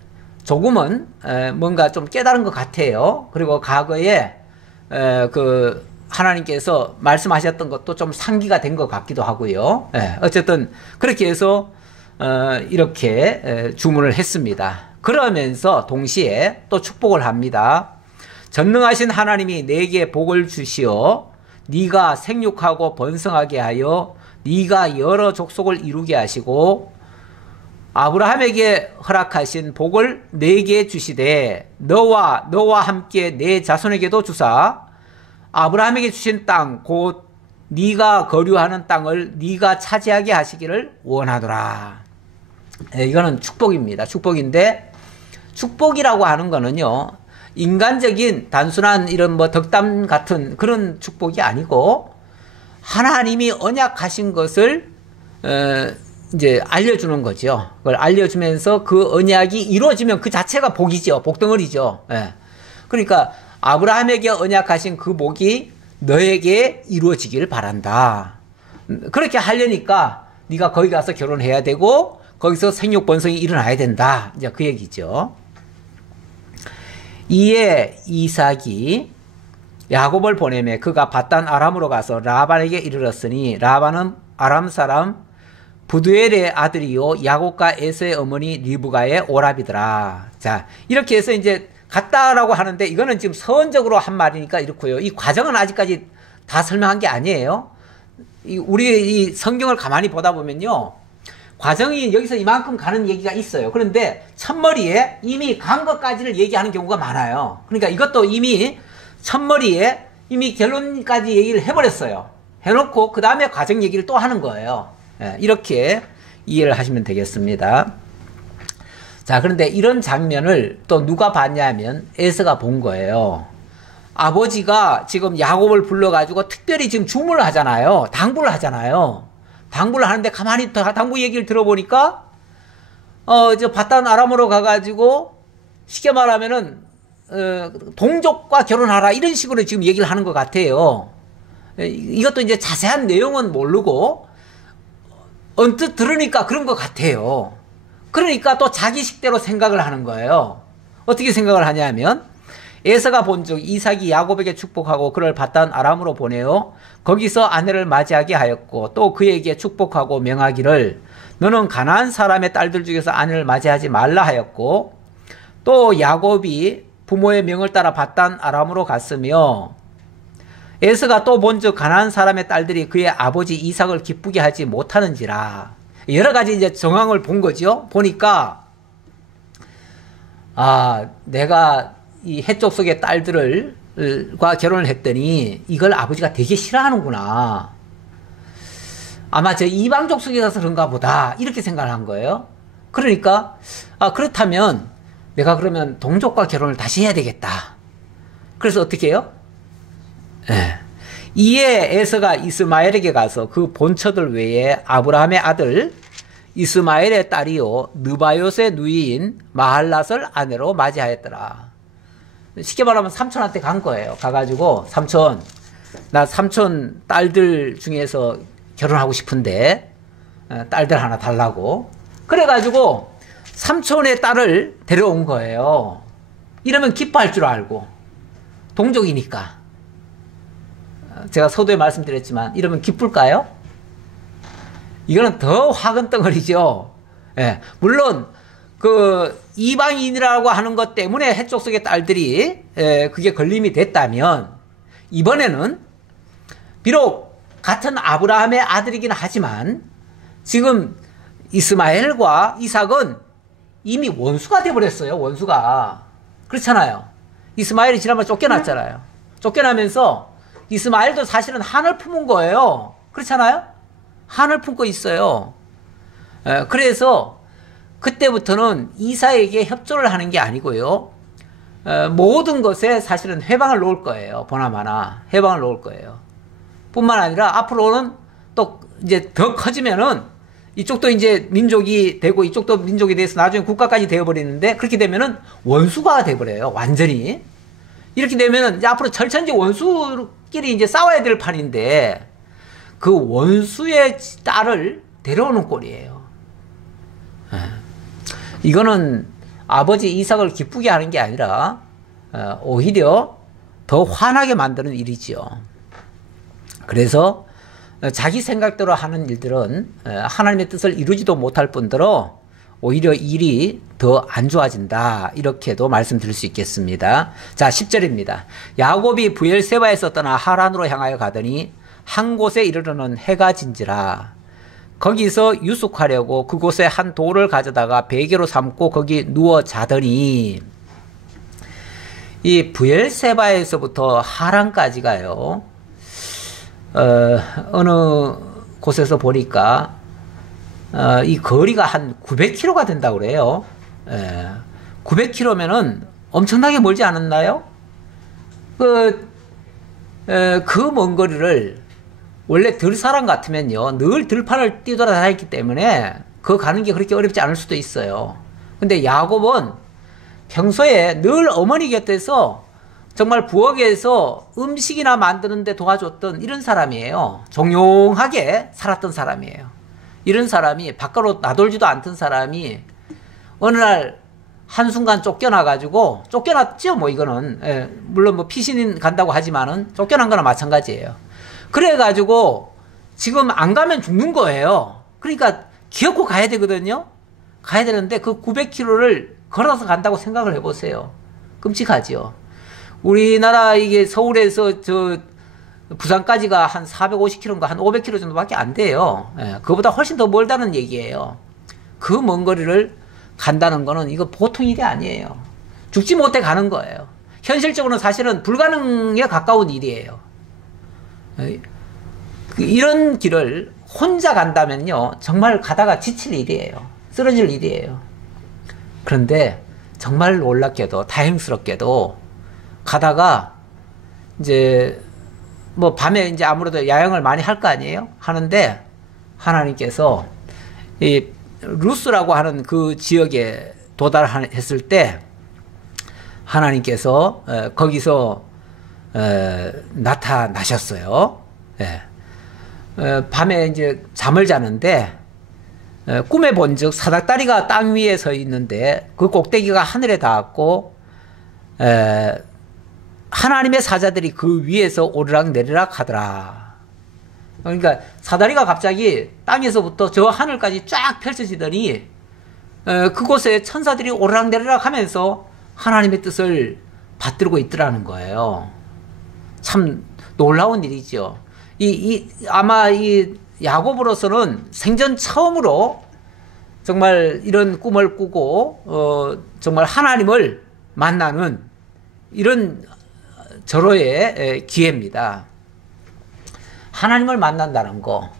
조금은 뭔가 좀 깨달은 것 같아요. 그리고 과거에 그 하나님께서 말씀하셨던 것도 좀 상기가 된 것 같기도 하고요. 어쨌든 그렇게 해서 이렇게 주문을 했습니다. 그러면서 동시에 또 축복을 합니다. 전능하신 하나님이 내게 복을 주시어 네가 생육하고 번성하게 하여 네가 여러 족속을 이루게 하시고 아브라함에게 허락하신 복을 내게 주시되 너와 함께 내 자손에게도 주사 아브라함에게 주신 땅 곧 네가 거류하는 땅을 네가 차지하게 하시기를 원하노라. 이거는 축복입니다. 축복인데 축복이라고 하는 거는요, 인간적인 단순한 이런 뭐 덕담 같은 그런 축복이 아니고 하나님이 언약하신 것을 이제 알려주는 거죠. 그걸 알려주면서 그 언약이 이루어지면 그 자체가 복이죠. 복덩어리죠. 그러니까 아브라함에게 언약하신 그 복이 너에게 이루어지기를 바란다. 그렇게 하려니까 네가 거기 가서 결혼해야 되고 거기서 생육 번성이 일어나야 된다. 이제 그 얘기죠. 이에 이삭이 야곱을 보내매 그가 밧단 아람으로 가서 라반에게 이르렀으니 라반은 아람 사람 부두엘의 아들이요 야곱과 에서의 어머니 리브가의 오라비더라. 자, 이렇게 해서 이제 갔다라고 하는데 이거는 지금 서원적으로 한 말이니까 이렇고요. 이 과정은 아직까지 다 설명한 게 아니에요. 우리 이 성경을 가만히 보다 보면요, 과정이 여기서 이만큼 가는 얘기가 있어요. 그런데 첫머리에 이미 간 것까지를 얘기하는 경우가 많아요. 그러니까 이것도 이미 첫머리에 이미 결론까지 얘기를 해버렸어요. 해놓고 그 다음에 과정 얘기를 또 하는 거예요. 이렇게 이해를 하시면 되겠습니다. 자, 그런데 이런 장면을 또 누가 봤냐면 에서가 본 거예요. 아버지가 지금 야곱을 불러가지고 특별히 지금 주문을 하잖아요. 당부를 하잖아요. 당부를 하는데 가만히 당부 얘기를 들어보니까 저 밧단 아람으로 가가지고 쉽게 말하면은 동족과 결혼하라 이런 식으로 지금 얘기를 하는 것 같아요. 이것도 이제 자세한 내용은 모르고 언뜻 들으니까 그런 것 같아요. 그러니까 또 자기 식대로 생각을 하는 거예요. 어떻게 생각을 하냐면 에서가 본즉 이삭이 야곱에게 축복하고 그를 밧단 아람으로 보내어 거기서 아내를 맞이하게 하였고 또 그에게 축복하고 명하기를 너는 가나안 사람의 딸들 중에서 아내를 맞이하지 말라 하였고 또 야곱이 부모의 명을 따라 바단 아람으로 갔으며 에서가 또 본즉 가나안 사람의 딸들이 그의 아버지 이삭을 기쁘게 하지 못하는지라. 여러 가지 이제 정황을 본 거죠. 보니까 내가 이 해족 속의 딸들과 결혼을 했더니 이걸 아버지가 되게 싫어하는구나. 아마 저 이방족 속에 가서 그런가 보다 이렇게 생각을 한 거예요. 그러니까 그렇다면 내가 그러면 동족과 결혼을 다시 해야 되겠다. 그래서 어떻게 해요? 이에 에서가 이스마엘에게 가서 그 본처들 외에 아브라함의 아들 이스마엘의 딸이요 느바요스의 누이인 마할랏을 아내로 맞이하였더라. 쉽게 말하면 삼촌한테 간 거예요. 가가지고 삼촌, 나 삼촌 딸들 중에서 결혼하고 싶은데 딸들 하나 달라고. 그래가지고 삼촌의 딸을 데려온 거예요. 이러면 기뻐할 줄 알고. 동족이니까. 제가 서두에 말씀드렸지만 이러면 기쁠까요? 이거는 더 화근덩어리죠. 물론 그 이방인이라고 하는 것 때문에 해족 속의 딸들이 그게 걸림이 됐다면 이번에는 비록 같은 아브라함의 아들이긴 하지만 지금 이스마엘과 이삭은 이미 원수가 돼버렸어요. 원수가. 그렇잖아요. 이스마엘이 지난번에 쫓겨났잖아요. 쫓겨나면서 이스마엘도 사실은 한을 품은 거예요. 그렇잖아요. 한을 품고 있어요. 그래서 그때부터는 이삭에게 협조를 하는 게 아니고요. 모든 것에 사실은 회방을 놓을 거예요. 보나마나 회방을 놓을 거예요. 뿐만 아니라 앞으로는 또 이제 더 커지면은 이쪽도 이제 민족이 되고 이쪽도 민족이 돼서 나중에 국가까지 되어버리는데 그렇게 되면은 원수가 돼버려요. 완전히. 이렇게 되면은 이제 앞으로 철천지 원수끼리 이제 싸워야 될 판인데 그 원수의 딸을 데려오는 꼴이에요. 이거는 아버지 이삭을 기쁘게 하는 게 아니라 오히려 더 화나게 만드는 일이지요. 그래서 자기 생각대로 하는 일들은 하나님의 뜻을 이루지도 못할 뿐더러 오히려 일이 더 안 좋아진다. 이렇게도 말씀드릴 수 있겠습니다. 자, 10절입니다. 야곱이 부엘세바에서 떠나 하란으로 향하여 가더니 한 곳에 이르러는 해가 진지라. 거기서 유숙하려고 그곳에 한 돌을 가져다가 베개로 삼고 거기 누워 자더니 이 부엘세바에서부터 하란까지가요. 어느 곳에서 보니까 이 거리가 한 900km가 된다고 그래요. 900km면은 엄청나게 멀지 않았나요? 그 먼 거리를 원래 들사람 같으면요 늘 들판을 뛰돌아다녔기 때문에 그 가는 게 그렇게 어렵지 않을 수도 있어요. 근데 야곱은 평소에 늘 어머니 곁에서 정말 부엌에서 음식이나 만드는데 도와줬던 이런 사람이에요. 종용하게 살았던 사람이에요. 이런 사람이 바깥으로 나돌지도 않던 사람이 어느 날 한순간 쫓겨나가지고 쫓겨났죠. 뭐 이거는 물론 뭐 피신 간다고 하지만은 쫓겨난 거나 마찬가지예요. 그래가지고 지금 안 가면 죽는 거예요. 그러니까 기어코 가야 되거든요. 가야 되는데 그 900km를 걸어서 간다고 생각을 해보세요. 끔찍하죠. 우리나라 이게 서울에서 저 부산까지가 한 450km인가 한 500km 정도밖에 안 돼요. 그거보다 훨씬 더 멀다는 얘기예요. 그 먼 거리를 간다는 거는 이거 보통 일이 아니에요. 죽지 못해 가는 거예요. 현실적으로는 사실은 불가능에 가까운 일이에요. 이런 길을 혼자 간다면요 정말 가다가 지칠 일이에요. 쓰러질 일이에요. 그런데 정말 놀랍게도 다행스럽게도 가다가 이제 뭐 밤에 이제 아무래도 야영을 많이 할 거 아니에요? 하는데 하나님께서 이 루스라고 하는 그 지역에 도달했을 때 하나님께서 거기서 나타나셨어요. 밤에 이제 잠을 자는데 꿈에 본즉 사닥다리가 땅 위에 서 있는데 그 꼭대기가 하늘에 닿았고 하나님의 사자들이 그 위에서 오르락 내리락 하더라. 그러니까 사다리가 갑자기 땅에서부터 저 하늘까지 쫙 펼쳐지더니 그곳에 천사들이 오르락 내리락 하면서 하나님의 뜻을 받들고 있더라는 거예요. 참 놀라운 일이죠. 아마 이 야곱으로서는 생전 처음으로 정말 이런 꿈을 꾸고 정말 하나님을 만나는 이런 절호의 기회입니다. 하나님을 만난다는 거,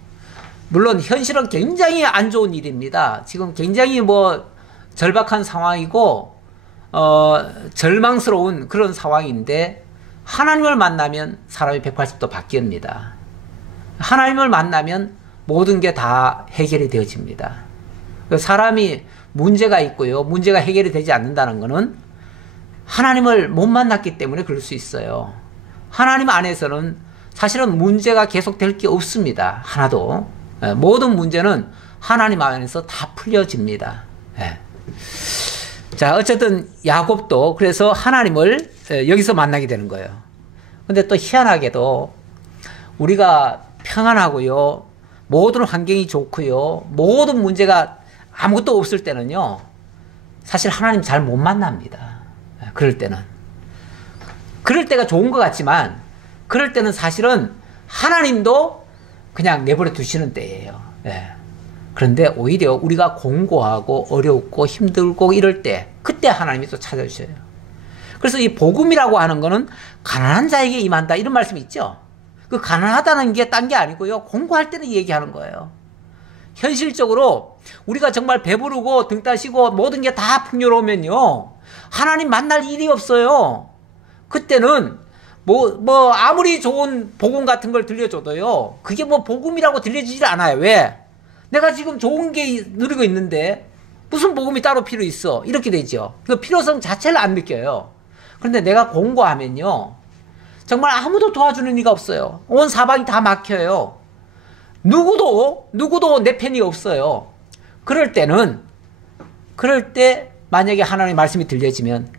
물론 현실은 굉장히 안 좋은 일입니다. 지금 굉장히 뭐 절박한 상황이고 절망스러운 그런 상황인데, 하나님을 만나면 사람이 180도 바뀝니다. 하나님을 만나면 모든 게 다 해결이 되어집니다. 사람이 문제가 있고요, 문제가 해결이 되지 않는다는 것은 하나님을 못 만났기 때문에 그럴 수 있어요. 하나님 안에서는 사실은 문제가 계속될 게 없습니다. 하나도. 모든 문제는 하나님 안에서 다 풀려집니다. 자, 어쨌든 야곱도 그래서 하나님을 여기서 만나게 되는 거예요. 근데 또 희한하게도 우리가 평안하고요, 모든 환경이 좋고요, 모든 문제가 아무것도 없을 때는요, 사실 하나님 잘 못 만납니다. 그럴 때는. 그럴 때가 좋은 것 같지만, 그럴 때는 사실은 하나님도 그냥 내버려 두시는 때예요. 그런데 오히려 우리가 공고하고 어렵고 힘들고 이럴 때, 그때 하나님이 또 찾아주셔요. 그래서 이 복음이라고 하는 거는 가난한 자에게 임한다, 이런 말씀이 있죠. 그 가난하다는 게 딴 게 아니고요, 공고할 때는 얘기하는 거예요. 현실적으로 우리가 정말 배부르고 등 따시고 모든 게 다 풍요로우면요, 하나님 만날 일이 없어요. 그때는 뭐 아무리 좋은 복음 같은 걸 들려줘도요, 그게 뭐 복음이라고 들려지질 않아요. 왜? 내가 지금 좋은 게 누리고 있는데 무슨 복음이 따로 필요 있어? 이렇게 되죠. 그 필요성 자체를 안 느껴요. 그런데 내가 공고하면요, 정말 아무도 도와주는 이가 없어요. 온 사방이 다 막혀요. 누구도 내 편이 없어요. 그럴 때 만약에 하나님의 말씀이 들려지면,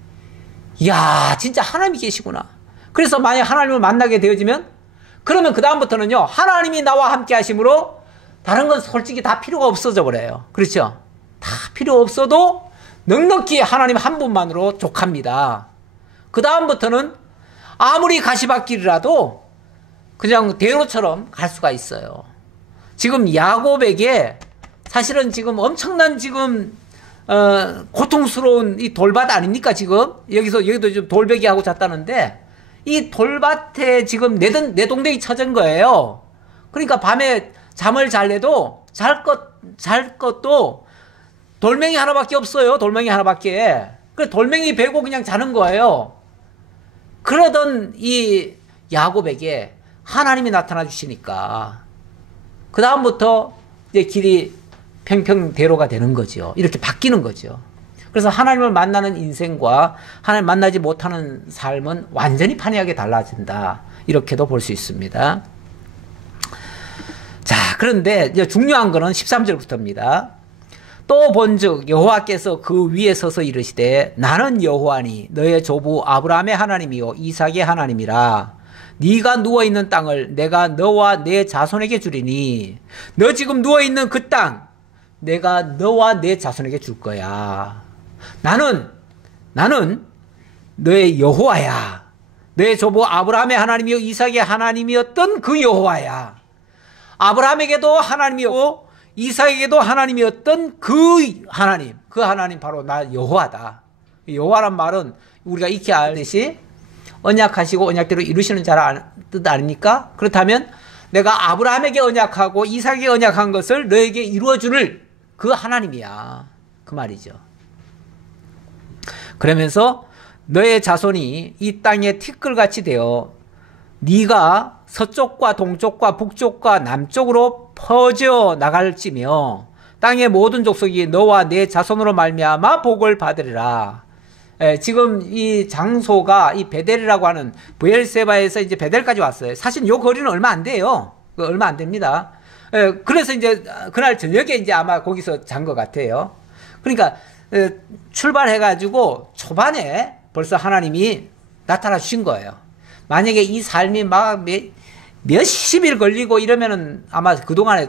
이야, 진짜 하나님이 계시구나. 그래서 만약 하나님을 만나게 되어지면, 그러면 그 다음부터는요, 하나님이 나와 함께 하심으로 다른 건 솔직히 다 필요가 없어져 버려요. 그렇죠? 다 필요 없어도 넉넉히 하나님 한 분만으로 족합니다. 그 다음부터는 아무리 가시밭길이라도 그냥 대로처럼 갈 수가 있어요. 지금 야곱에게 사실은 지금 엄청난 지금 고통스러운 이 돌밭 아닙니까? 지금 여기도 지금 돌베개하고 잤다는데, 이 돌밭에 지금 내동댕이 쳐진 거예요. 그러니까 밤에 잠을 잘래도 잘 것도 돌멩이 하나밖에 없어요. 돌멩이 하나밖에. 그래서 돌멩이 베고 그냥 자는 거예요. 그러던 이 야곱에게 하나님이 나타나 주시니까 그 다음부터 이제 길이 평평대로가 되는 거죠. 이렇게 바뀌는 거죠. 그래서 하나님을 만나는 인생과 하나님 만나지 못하는 삶은 완전히 판이하게 달라진다, 이렇게도 볼 수 있습니다. 자, 그런데 이제 중요한 거는 13절부터입니다. 또 본즉 여호와께서 그 위에 서서 이르시되 나는 여호와니 너의 조부 아브라함의 하나님이요 이삭의 하나님이라. 네가 누워있는 땅을 내가 너와 내 자손에게 주리니 너 지금 누워있는 그 땅 내가 너와 내 자손에게 줄 거야. 나는 너의 여호와야. 너의 조부 아브라함의 하나님이요 이삭의 하나님이었던 그 여호와야. 아브라함에게도 하나님이었고 이삭에게도 하나님이었던 그 하나님 바로 나 여호와다. 여호와란 말은 우리가 익히 알듯이 언약하시고 언약대로 이루시는 자라 뜻 아닙니까? 그렇다면 내가 아브라함에게 언약하고 이삭에게 언약한 것을 너에게 이루어줄 그 하나님이야, 그 말이죠. 그러면서 너의 자손이 이 땅에 티끌같이 되어 네가 서쪽과 동쪽과 북쪽과 남쪽으로 퍼져 나갈지며 땅의 모든 족속이 너와 내 자손으로 말미암아 복을 받으리라. 지금 이 장소가 이 베델이라고 하는 브엘세바에서 이제 베델까지 왔어요. 사실 요 거리는 얼마 안 돼요. 얼마 안 됩니다. 그래서 이제 그날 저녁에 이제 아마 거기서 잔 것 같아요. 그러니까 출발해가지고 초반에 벌써 하나님이 나타나 주신 거예요. 만약에 이 삶이 막 몇십 일 걸리고 이러면은 아마 그동안에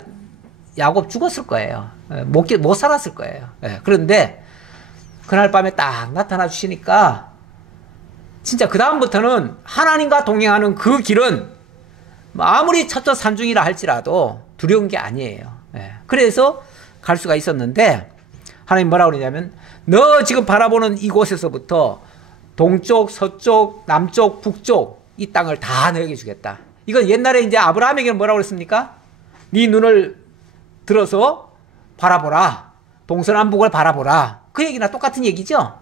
야곱 죽었을 거예요. 못 살았을 거예요. 그런데 그날 밤에 딱 나타나 주시니까 진짜 그 다음부터는 하나님과 동행하는 그 길은 아무리 첩첩산중이라 할지라도 두려운 게 아니에요. 예. 그래서 갈 수가 있었는데 하나님 뭐라고 그러냐면 너 지금 바라보는 이곳에서부터 동쪽, 서쪽, 남쪽, 북쪽 이 땅을 다 너에게 주겠다. 이건 옛날에 이제 아브라함에게는 뭐라고 그랬습니까? 네 눈을 들어서 바라보라. 동서남북을 바라보라. 그 얘기나 똑같은 얘기죠.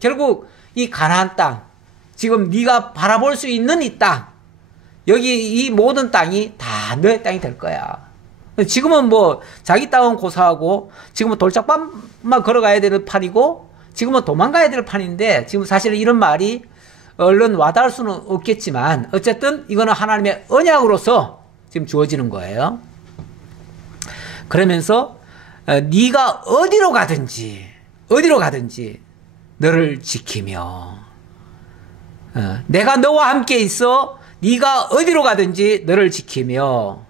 결국 이 가나안 땅, 지금 네가 바라볼 수 있는 이 땅, 여기 이 모든 땅이 다 너의 땅이 될 거야. 지금은 뭐 자기 땅은 고사하고 지금은 돌짝밭만 걸어가야 되는 판이고 지금은 도망가야 될 판인데 지금 사실 이런 말이 얼른 와닿을 수는 없겠지만 어쨌든 이거는 하나님의 언약으로서 지금 주어지는 거예요. 그러면서 네가 어디로 가든지 너를 지키며 내가 너와 함께 있어 네가 어디로 가든지 너를 지키며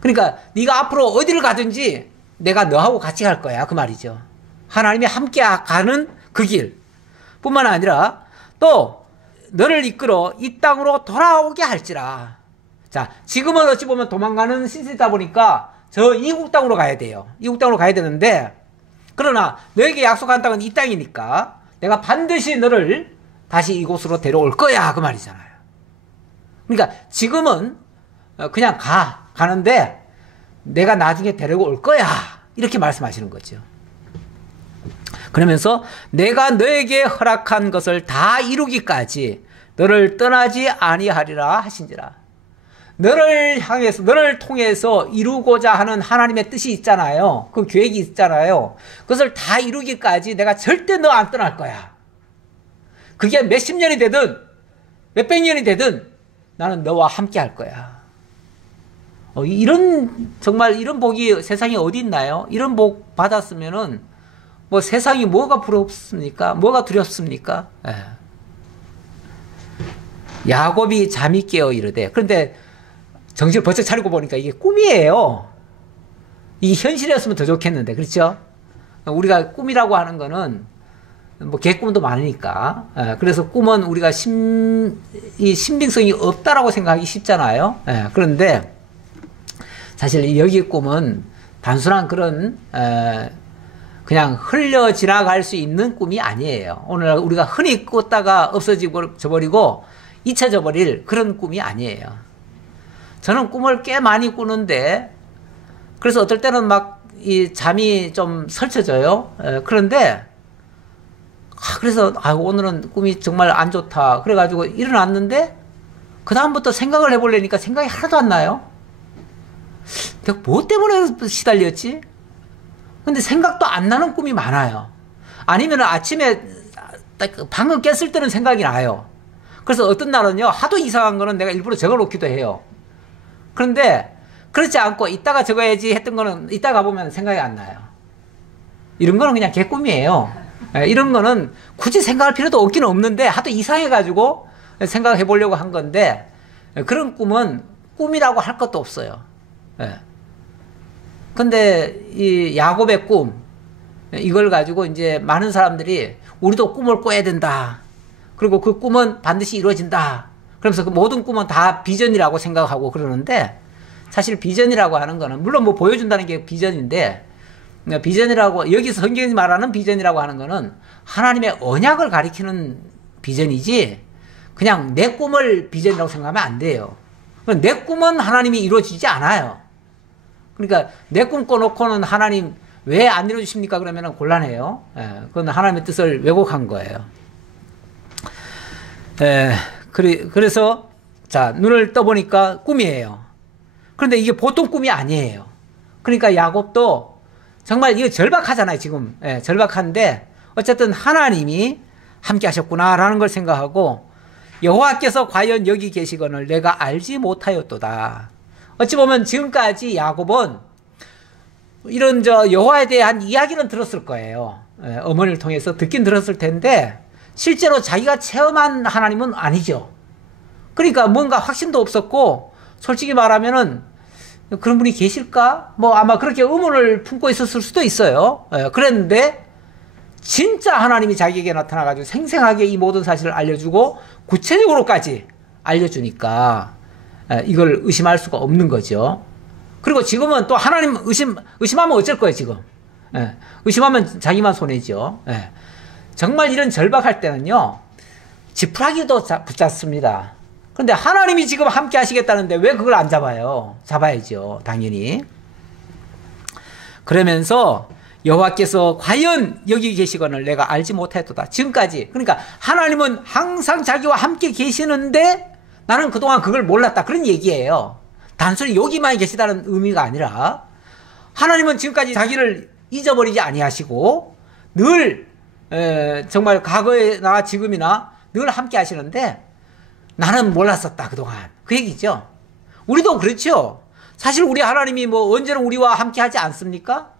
그러니까 네가 앞으로 어디를 가든지 내가 너하고 같이 갈 거야 그 말이죠. 하나님이 함께 가는 그 길 뿐만 아니라 또 너를 이끌어 이 땅으로 돌아오게 할지라. 자, 지금은 어찌 보면 도망가는 신세다 보니까 저 이국 땅으로 가야 돼요. 이국 땅으로 가야 되는데 그러나 너에게 약속한 땅은 이 땅이니까 내가 반드시 너를 다시 이곳으로 데려올 거야 그 말이잖아요. 그러니까 지금은 그냥 가는데 내가 나중에 데려올 거야 이렇게 말씀하시는 거죠. 그러면서 내가 너에게 허락한 것을 다 이루기까지 너를 떠나지 아니하리라 하신지라. 너를 향해서 너를 통해서 이루고자 하는 하나님의 뜻이 있잖아요. 그 계획이 있잖아요. 그것을 다 이루기까지 내가 절대 너 안 떠날 거야. 그게 몇십 년이 되든 몇백 년이 되든 나는 너와 함께 할 거야. 정말 이런 복이 세상에 어디 있나요? 이런 복 받았으면은 뭐 세상이 뭐가 부럽습니까? 뭐가 두렵습니까? 야곱이 잠이 깨어 이르되 그런데 정신을 벌쩍 차리고 보니까 이게 꿈이에요. 이게 현실이었으면 더 좋겠는데 그렇죠? 우리가 꿈이라고 하는 거는 뭐 개꿈도 많으니까 그래서 꿈은 우리가 이 신빙성이 없다라고 생각하기 쉽잖아요. 그런데 사실 여기의 꿈은 단순한 그런 그냥 흘려 지나갈 수 있는 꿈이 아니에요. 오늘 우리가 흔히 꿨다가 없어져버리고 잊혀져 버릴 그런 꿈이 아니에요. 저는 꿈을 꽤 많이 꾸는데 그래서 어떨 때는 막 이 잠이 좀 설쳐져요. 그런데 그래서 오늘은 꿈이 정말 안 좋다. 그래가지고 일어났는데 그 다음부터 생각을 해보려니까 생각이 하나도 안 나요. 내가 뭐 때문에 시달렸지? 근데 생각도 안 나는 꿈이 많아요. 아니면 아침에 방금 깼을 때는 생각이 나요. 그래서 어떤 날은요 하도 이상한 거는 내가 일부러 적어놓기도 해요. 그런데 그렇지 않고 이따가 적어야지 했던 거는 이따가 보면 생각이 안 나요. 이런 거는 그냥 개꿈이에요. 이런 거는 굳이 생각할 필요도 없기는 없는데 하도 이상해가지고 생각해 보려고 한 건데 그런 꿈은 꿈이라고 할 것도 없어요. 근데 이 야곱의 꿈 이걸 가지고 이제 많은 사람들이 우리도 꿈을 꿔야 된다. 그리고 그 꿈은 반드시 이루어진다. 그러면서 그 모든 꿈은 다 비전이라고 생각하고 그러는데 사실 비전이라고 하는 거는 물론 뭐 보여준다는 게 비전인데 비전이라고 여기서 성경이 말하는 비전이라고 하는 거는 하나님의 언약을 가리키는 비전이지 그냥 내 꿈을 비전이라고 생각하면 안 돼요. 내 꿈은 하나님이 이루어지지 않아요. 그러니까 내 꿈 꿔놓고는 하나님 왜 안 이루어주십니까? 그러면 곤란해요. 그건 하나님의 뜻을 왜곡한 거예요. 그래서 자 눈을 떠보니까 꿈이에요. 그런데 이게 보통 꿈이 아니에요. 그러니까 야곱도 정말 이거 절박하잖아요. 지금 절박한데 어쨌든 하나님이 함께 하셨구나라는 걸 생각하고 여호와께서 과연 여기 계시거늘 내가 알지 못하였도다. 어찌 보면 지금까지 야곱은 이런 여호와에 대한 이야기는 들었을 거예요. 어머니를 통해서 듣긴 들었을 텐데 실제로 자기가 체험한 하나님은 아니죠. 그러니까 뭔가 확신도 없었고 솔직히 말하면은 그런 분이 계실까? 뭐 아마 그렇게 의문을 품고 있었을 수도 있어요. 그랬는데 진짜 하나님이 자기에게 나타나가지고 생생하게 이 모든 사실을 알려주고 구체적으로까지 알려주니까 이걸 의심할 수가 없는 거죠. 그리고 지금은 또 하나님 의심하면 어쩔 거예요, 지금. 의심하면 자기만 손해죠. 정말 이런 절박할 때는요, 지푸라기도 붙잡습니다. 그런데 하나님이 지금 함께 하시겠다는데 왜 그걸 안 잡아요? 잡아야죠, 당연히. 그러면서 여호와께서 과연 여기 계시거늘 내가 알지 못하였도다. 지금까지. 그러니까 하나님은 항상 자기와 함께 계시는데 나는 그동안 그걸 몰랐다. 그런 얘기예요. 단순히 여기만 계시다는 의미가 아니라 하나님은 지금까지 자기를 잊어버리지 아니하시고 늘 정말 과거나 지금이나 늘 함께 하시는데 나는 몰랐었다 그동안. 그 얘기죠. 우리도 그렇죠. 사실 우리 하나님이 뭐 언제나 우리와 함께 하지 않습니까?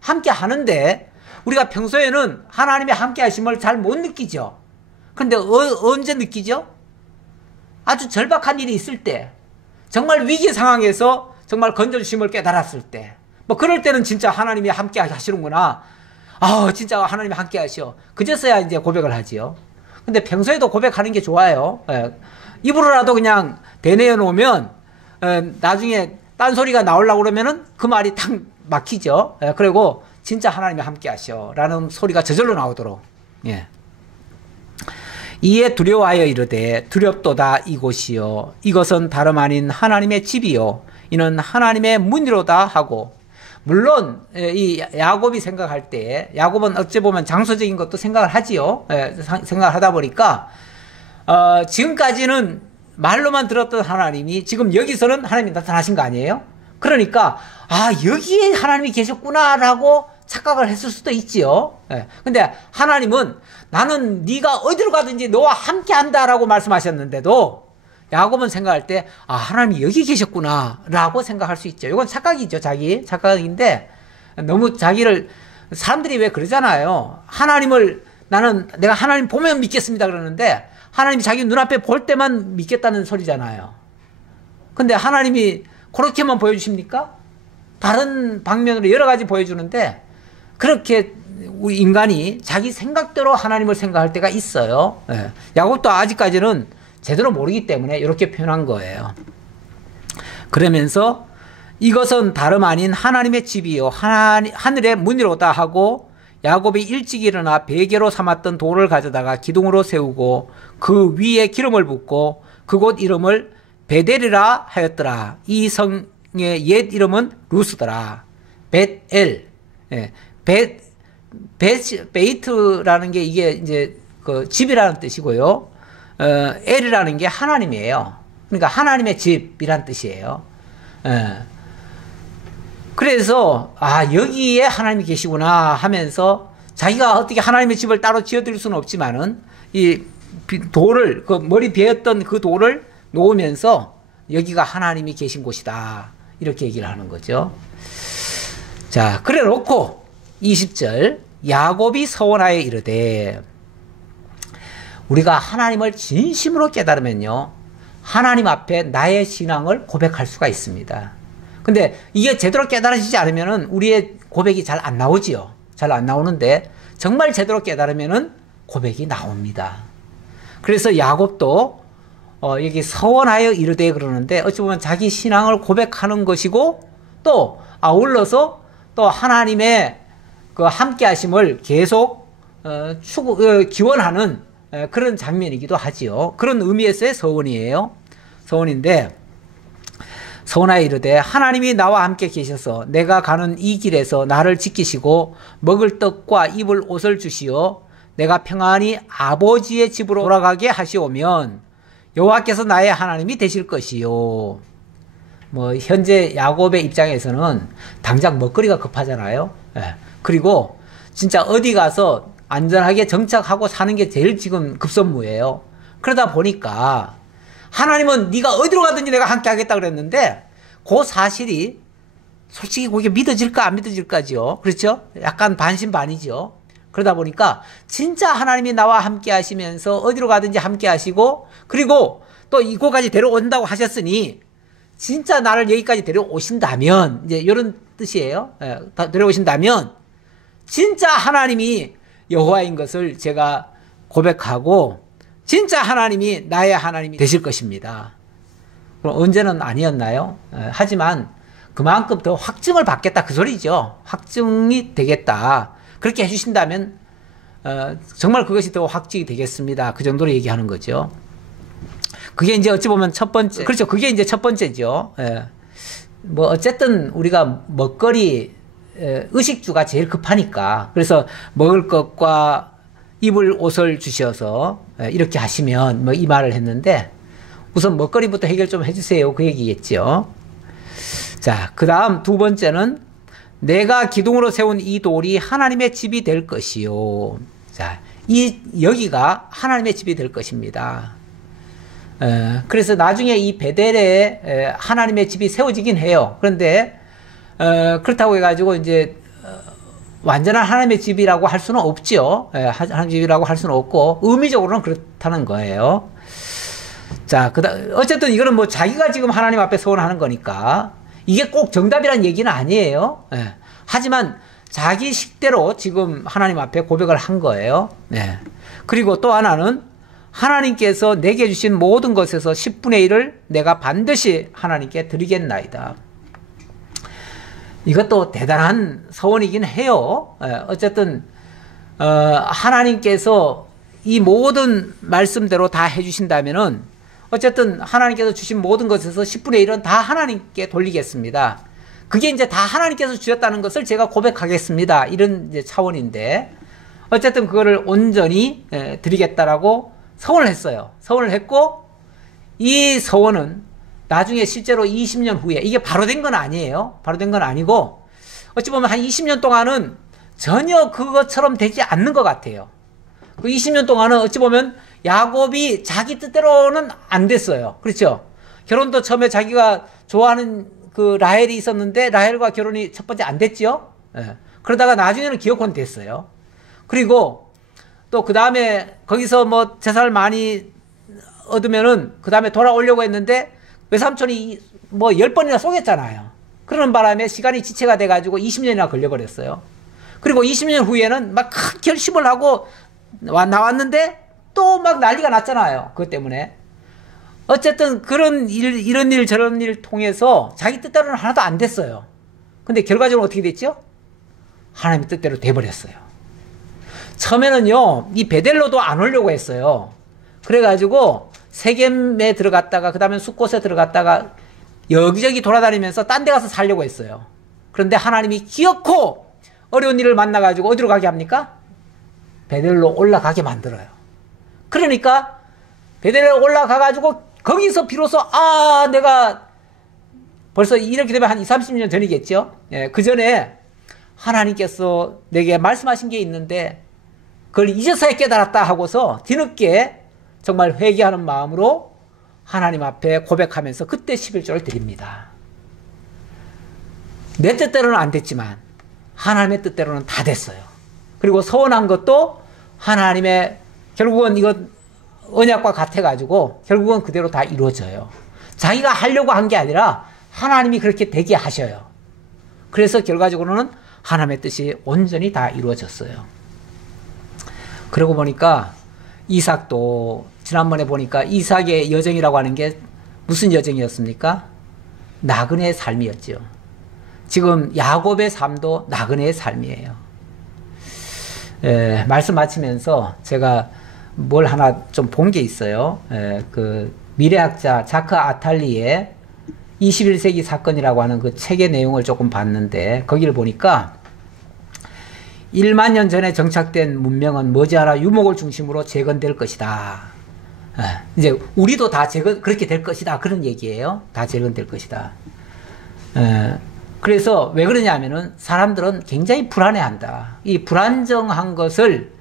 함께 하는데 우리가 평소에는 하나님의 함께 하심을 잘 못 느끼죠. 그런데 언제 느끼죠? 아주 절박한 일이 있을 때, 정말 위기 상황에서 정말 건져주심을 깨달았을 때, 뭐 그럴 때는 진짜 하나님이 함께 하시는구나. 진짜 하나님이 함께 하셔. 그제서야 이제 고백을 하지요. 근데 평소에도 고백하는 게 좋아요. 입으로라도 그냥 대내어 놓으면 나중에 딴소리가 나오려고 그러면은 그 말이 탁 막히죠. 그리고 진짜 하나님이 함께 하셔 라는 소리가 저절로 나오도록. 이에 두려워하여 이르되 두렵도다 이곳이요 이것은 다름 아닌 하나님의 집이요 이는 하나님의 문이로다 하고. 물론 이 야곱이 생각할 때, 야곱은 어찌 보면 장소적인 것도 생각을 하지요. 생각을 하다 보니까 지금까지는 말로만 들었던 하나님이 지금 여기서는 하나님이 나타나신 거 아니에요? 그러니까 여기에 하나님이 계셨구나라고 착각을 했을 수도 있지요. 근데 하나님은 나는 네가 어디로 가든지 너와 함께 한다라고 말씀하셨는데도 야곱은 생각할 때 하나님이 여기 계셨구나라고 생각할 수 있죠. 이건 착각이죠. 자기 착각인데 너무 자기를, 사람들이 왜 그러잖아요. 내가 하나님 보면 믿겠습니다 그러는데 하나님이 자기 눈앞에 볼 때만 믿겠다는 소리잖아요. 근데 하나님이 그렇게만 보여주십니까? 다른 방면으로 여러 가지 보여주는데 그렇게 우리 인간이 자기 생각대로 하나님을 생각할 때가 있어요. 야곱도 아직까지는 제대로 모르기 때문에 이렇게 표현한 거예요. 그러면서 이것은 다름 아닌 하나님의 집이요 하늘의 문이로다 하고 야곱이 일찍 일어나 베개로 삼았던 돌을 가져다가 기둥으로 세우고 그 위에 기름을 붓고 그곳 이름을 베델이라 하였더라. 이 성의 옛 이름은 루스더라. 벳엘. 베이트라는 게 이게 이제 그 집이라는 뜻이고요. 엘이라는 게 하나님이에요. 그러니까 하나님의 집이란 뜻이에요. 그래서 여기에 하나님이 계시구나 하면서 자기가 어떻게 하나님의 집을 따로 지어드릴 수는 없지만은 이 돌을, 그 머리 베었던 그 돌을 놓으면서 여기가 하나님이 계신 곳이다 이렇게 얘기를 하는 거죠. 자, 그래 놓고 20절 야곱이 서원하여 이르되, 우리가 하나님을 진심으로 깨달으면요 하나님 앞에 나의 신앙을 고백할 수가 있습니다. 근데 이게 제대로 깨달아지지 않으면은 우리의 고백이 잘 안 나오지요. 잘 안 나오는데 정말 제대로 깨달으면은 고백이 나옵니다. 그래서 야곱도 여기 서원하여 이르되 그러는데 어찌 보면 자기 신앙을 고백하는 것이고 또 아울러서 또 하나님의 그 함께 하심을 계속 기원하는 그런 장면이기도 하지요. 그런 의미에서의 서원이에요. 서원인데 서원하여 이르되 하나님이 나와 함께 계셔서 내가 가는 이 길에서 나를 지키시고 먹을 떡과 입을 옷을 주시어 내가 평안히 아버지의 집으로 돌아가게 하시오면 여호와께서 나의 하나님이 되실 것이요. 뭐 현재 야곱의 입장에서는 당장 먹거리가 급하잖아요. 그리고 진짜 어디 가서 안전하게 정착하고 사는 게 제일 지금 급선무예요. 그러다 보니까 하나님은 네가 어디로 가든지 내가 함께 하겠다 그랬는데 그 사실이 솔직히 그게 믿어질까 안 믿어질까죠. 그렇죠? 약간 반신반의죠. 그러다 보니까 진짜 하나님이 나와 함께 하시면서 어디로 가든지 함께 하시고 그리고 또 이곳까지 데려온다고 하셨으니 진짜 나를 여기까지 데려오신다면 이제 이런 뜻이에요. 데려오신다면 진짜 하나님이 여호와인 것을 제가 고백하고 진짜 하나님이 나의 하나님이 되실 것입니다. 그럼 언제는 아니었나요? 하지만 그만큼 더 확증을 받겠다 그 소리죠. 확증이 되겠다. 그렇게 해주신다면 정말 그것이 더 확증이 되겠습니다. 그 정도로 얘기하는 거죠. 그게 이제 어찌 보면 첫 번째, 그렇죠. 그게 이제 첫 번째죠. 뭐 어쨌든 우리가 먹거리, 의식주가 제일 급하니까. 그래서 먹을 것과 입을 옷을 주셔서 이렇게 하시면 뭐 이 말을 했는데, 우선 먹거리부터 해결 좀 해주세요. 그 얘기겠죠. 자, 그 다음 두 번째는 내가 기둥으로 세운 이 돌이 하나님의 집이 될 것이요. 자, 여기가 하나님의 집이 될 것입니다. 그래서 나중에 이 베델에 하나님의 집이 세워지긴 해요. 그런데 그렇다고 해가지고 이제 완전한 하나님의 집이라고 할 수는 없죠. 하나님의 집이라고 할 수는 없고 의미적으로는 그렇다는 거예요. 자, 어쨌든 이거는 뭐 자기가 지금 하나님 앞에 서원하는 거니까 이게 꼭 정답이란 얘기는 아니에요. 하지만 자기 식대로 지금 하나님 앞에 고백을 한 거예요. 그리고 또 하나는 하나님께서 내게 주신 모든 것에서 10분의 1을 내가 반드시 하나님께 드리겠나이다. 이것도 대단한 서원이긴 해요. 어쨌든 하나님께서 이 모든 말씀대로 다 해주신다면은 어쨌든 하나님께서 주신 모든 것에서 10분의 1은 다 하나님께 돌리겠습니다. 그게 이제 다 하나님께서 주셨다는 것을 제가 고백하겠습니다. 이런 이제 차원인데 어쨌든 그거를 온전히 드리겠다라고 서원을 했어요. 서원을 했고 이 서원은 나중에 실제로 20년 후에 이게 바로 된 건 아니에요. 바로 된 건 아니고 어찌 보면 한 20년 동안은 전혀 그것처럼 되지 않는 것 같아요. 그 20년 동안은 어찌 보면 야곱이 자기 뜻대로는 안 됐어요. 그렇죠? 결혼도 처음에 자기가 좋아하는 그 라헬이 있었는데 라헬과 결혼이 첫 번째 안 됐죠? 그러다가 나중에는 기어권 됐어요. 그리고 또 그 다음에 거기서 뭐 재산을 많이 얻으면은 그 다음에 돌아오려고 했는데 외삼촌이 뭐 10번이나 쏘겠잖아요. 그러는 바람에 시간이 지체가 돼가지고 20년이나 걸려버렸어요. 그리고 20년 후에는 막 큰 결심을 하고 나왔는데 또 막 난리가 났잖아요. 그것 때문에. 어쨌든 그런 이런 일 저런 일 통해서 자기 뜻대로는 하나도 안 됐어요. 근데 결과적으로 어떻게 됐죠? 하나님의 뜻대로 돼버렸어요. 처음에는요, 이 베델로도 안 오려고 했어요. 그래가지고 세겜에 들어갔다가 그 다음에 숫곳에 들어갔다가 여기저기 돌아다니면서 딴 데 가서 살려고 했어요. 그런데 하나님이 기어코 어려운 일을 만나가지고 어디로 가게 합니까? 베델로 올라가게 만들어요. 그러니까 베델로 올라가가지고 거기서 비로소 내가 벌써 이렇게 되면 한 20, 30년 전이겠죠. 그 전에 하나님께서 내게 말씀하신 게 있는데 그걸 이제서야 깨달았다 하고서 뒤늦게 정말 회개하는 마음으로 하나님 앞에 고백하면서 그때 11조를 드립니다. 내 뜻대로는 안 됐지만 하나님의 뜻대로는 다 됐어요. 그리고 서원한 것도 하나님의 결국은 이거 언약과 같아가지고 결국은 그대로 다 이루어져요. 자기가 하려고 한 게 아니라 하나님이 그렇게 되게 하셔요. 그래서 결과적으로는 하나님의 뜻이 온전히 다 이루어졌어요. 그러고 보니까 이삭도 지난번에 보니까 이삭의 여정이라고 하는 게 무슨 여정이었습니까? 나그네의 삶이었죠. 지금 야곱의 삶도 나그네의 삶이에요. 말씀 마치면서 제가 뭘 하나 좀 본 게 있어요. 그 미래학자 자크 아탈리의 21세기 사건이라고 하는 그 책의 내용을 조금 봤는데 거기를 보니까 1만 년 전에 정착된 문명은 머지않아 유목을 중심으로 재건될 것이다. 이제 우리도 다 그렇게 될 것이다. 그런 얘기예요. 다 재건될 것이다. 그래서 왜 그러냐면은 사람들은 굉장히 불안해한다. 이 불안정한 것을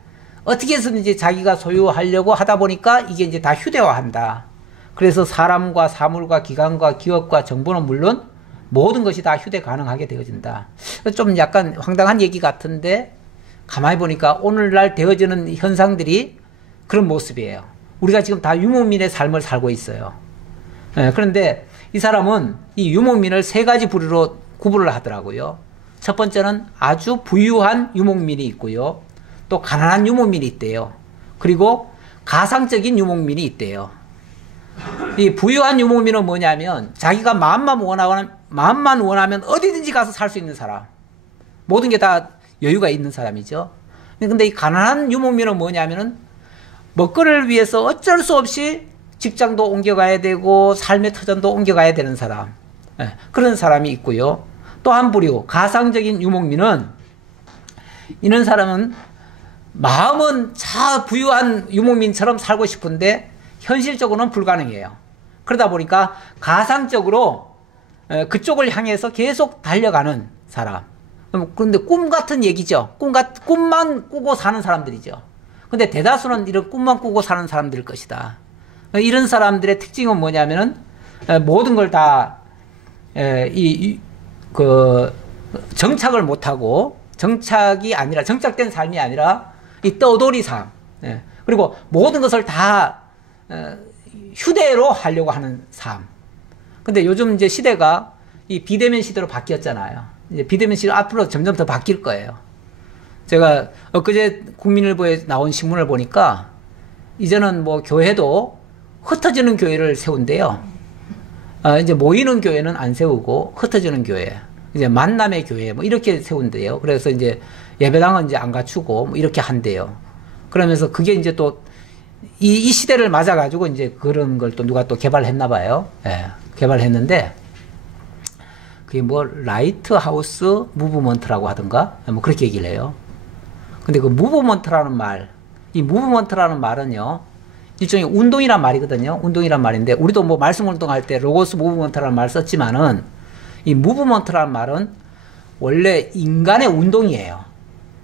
어떻게 해서든지 자기가 소유하려고 하다 보니까 이게 이제 다 휴대화한다. 그래서 사람과 사물과 기관과 기업과 정보는 물론 모든 것이 다 휴대 가능하게 되어진다. 좀 약간 황당한 얘기 같은데 가만히 보니까 오늘날 되어지는 현상들이 그런 모습이에요. 우리가 지금 다 유목민의 삶을 살고 있어요. 그런데 이 사람은 이 유목민을 세 가지 부류로 구분을 하더라고요. 첫 번째는 아주 부유한 유목민이 있고요. 또 가난한 유목민이 있대요. 그리고 가상적인 유목민이 있대요. 이 부유한 유목민은 뭐냐면 자기가 마음만 원하면 어디든지 가서 살 수 있는 사람. 모든 게 다 여유가 있는 사람이죠. 근데 이 가난한 유목민은 뭐냐면은 먹거리를 위해서 어쩔 수 없이 직장도 옮겨가야 되고 삶의 터전도 옮겨가야 되는 사람. 그런 사람이 있고요. 또 한 부류 가상적인 유목민은 이런 사람은 마음은 부유한 유목민처럼 살고 싶은데 현실적으로는 불가능해요. 그러다 보니까 가상적으로 그쪽을 향해서 계속 달려가는 사람. 그런데 꿈 같은 얘기죠. 꿈만 꾸고 사는 사람들이죠. 근데 대다수는 이런 꿈만 꾸고 사는 사람들일 것이다. 이런 사람들의 특징은 뭐냐면은 모든 걸 다 정착을 못하고 정착된 삶이 아니라 이 떠돌이 삶. 그리고 모든 것을 다 휴대로 하려고 하는 삶. 근데 요즘 이제 시대가 이 비대면 시대로 바뀌었잖아요. 이제 비대면 시대 앞으로 점점 더 바뀔 거예요. 제가 엊그제 국민일보에 나온 신문을 보니까 이제는 뭐 교회도 흩어지는 교회를 세운대요. 이제 모이는 교회는 안 세우고 흩어지는 교회, 이제 만남의 교회 뭐 이렇게 세운대요. 그래서 이제 예배당은 이제 안 갖추고 뭐 이렇게 한대요. 그러면서 그게 이제 또 이 시대를 맞아가지고 이제 그런 걸 또 누가 또 개발했나 봐요. 개발했는데 그게 뭐 라이트하우스 무브먼트라고 하던가 뭐 그렇게 얘기를 해요. 근데 그 무브먼트라는 말, 이 무브먼트라는 말은요 일종의 운동이란 말이거든요. 운동이란 말인데 우리도 뭐 말씀 운동할 때 로고스 무브먼트라는 말 썼지만은 이 무브먼트라는 말은 원래 인간의 운동이에요.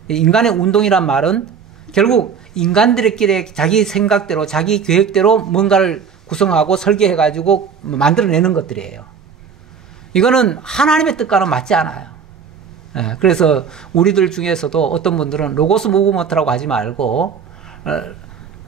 인간의 운동이란 말은 결국 인간들끼리 자기 생각대로 자기 계획대로 뭔가를 구성하고 설계해가지고 만들어내는 것들이에요. 이거는 하나님의 뜻과는 맞지 않아요. 그래서 우리들 중에서도 어떤 분들은 로고스 무브먼트라고 하지 말고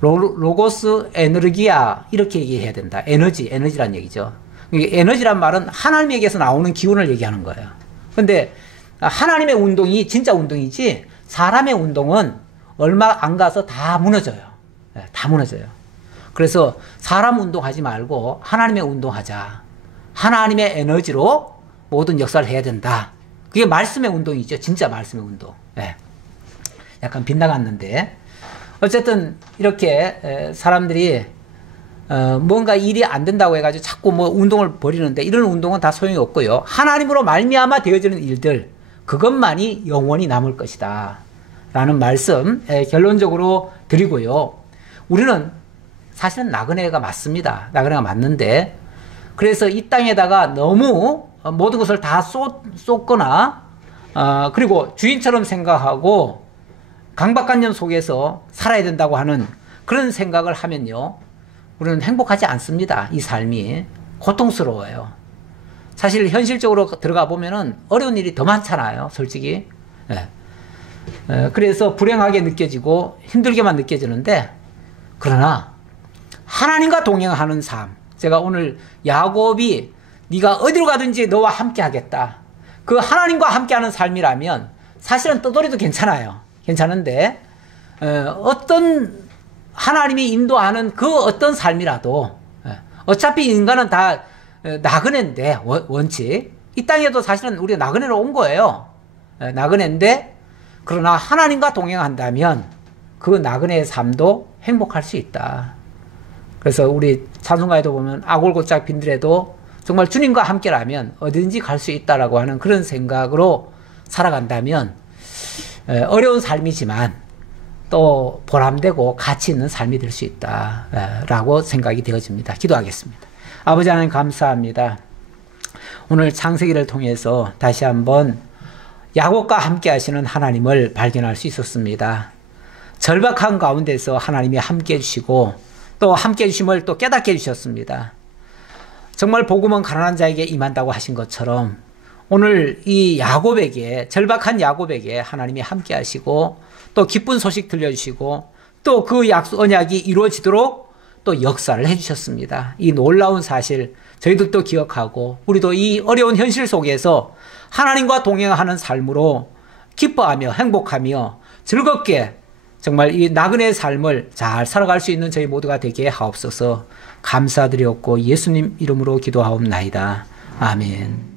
로고스 에너기야 이렇게 얘기해야 된다. 에너지란 얘기죠. 에너지란 말은 하나님에게서 나오는 기운을 얘기하는 거예요. 근데 하나님의 운동이 진짜 운동이지 사람의 운동은 얼마 안 가서 다 무너져요. 다 무너져요. 그래서 사람 운동하지 말고 하나님의 운동하자. 하나님의 에너지로 모든 역사를 해야 된다. 그게 말씀의 운동이죠. 진짜 말씀의 운동. 약간 빗나갔는데 어쨌든 이렇게 사람들이 뭔가 일이 안 된다고 해가지고 자꾸 뭐 운동을 벌이는데 이런 운동은 다 소용이 없고요. 하나님으로 말미암아 되어지는 일들 그것만이 영원히 남을 것이다 라는 말씀 결론적으로 드리고요. 우리는 사실은 나그네가 맞습니다. 나그네가 맞는데 그래서 이 땅에다가 너무 모든 것을 다 쏟거나 그리고 주인처럼 생각하고 강박관념 속에서 살아야 된다고 하는 그런 생각을 하면요. 우리는 행복하지 않습니다. 이 삶이 고통스러워요. 사실 현실적으로 들어가 보면은 어려운 일이 더 많잖아요. 솔직히. 그래서 불행하게 느껴지고 힘들게만 느껴지는데 그러나 하나님과 동행하는 삶. 제가 오늘 야곱이 네가 어디로 가든지 너와 함께 하겠다. 그 하나님과 함께하는 삶이라면 사실은 떠돌이도 괜찮아요. 괜찮은데 어떤 하나님이 인도하는 그 어떤 삶이라도 어차피 인간은 다 나그네인데 원칙 이 땅에도 사실은 우리가 나그네로 온 거예요. 나그네인데 그러나 하나님과 동행한다면 그 나그네의 삶도 행복할 수 있다. 그래서 우리 찬송가에도 보면 아골고짝 빈들에도 정말 주님과 함께라면 어디든지 갈 수 있다라고 하는 그런 생각으로 살아간다면 어려운 삶이지만 또 보람되고 가치 있는 삶이 될 수 있다라고 생각이 되어집니다. 기도하겠습니다. 아버지 하나님 감사합니다. 오늘 창세기를 통해서 다시 한번 야곱과 함께 하시는 하나님을 발견할 수 있었습니다. 절박한 가운데서 하나님이 함께 해주시고 또 함께 해주심을 또 깨닫게 해주셨습니다. 정말 복음은 가난한 자에게 임한다고 하신 것처럼 오늘 이 야곱에게 절박한 야곱에게 하나님이 함께 하시고 또 기쁜 소식 들려주시고 또 그 약속 언약이 이루어지도록 또 역사를 해주셨습니다. 이 놀라운 사실 저희들도 기억하고 우리도 이 어려운 현실 속에서 하나님과 동행하는 삶으로 기뻐하며 행복하며 즐겁게 정말 이 나그네의 삶을 잘 살아갈 수 있는 저희 모두가 되게 하옵소서. 감사드렸고 예수님 이름으로 기도하옵나이다. 아멘.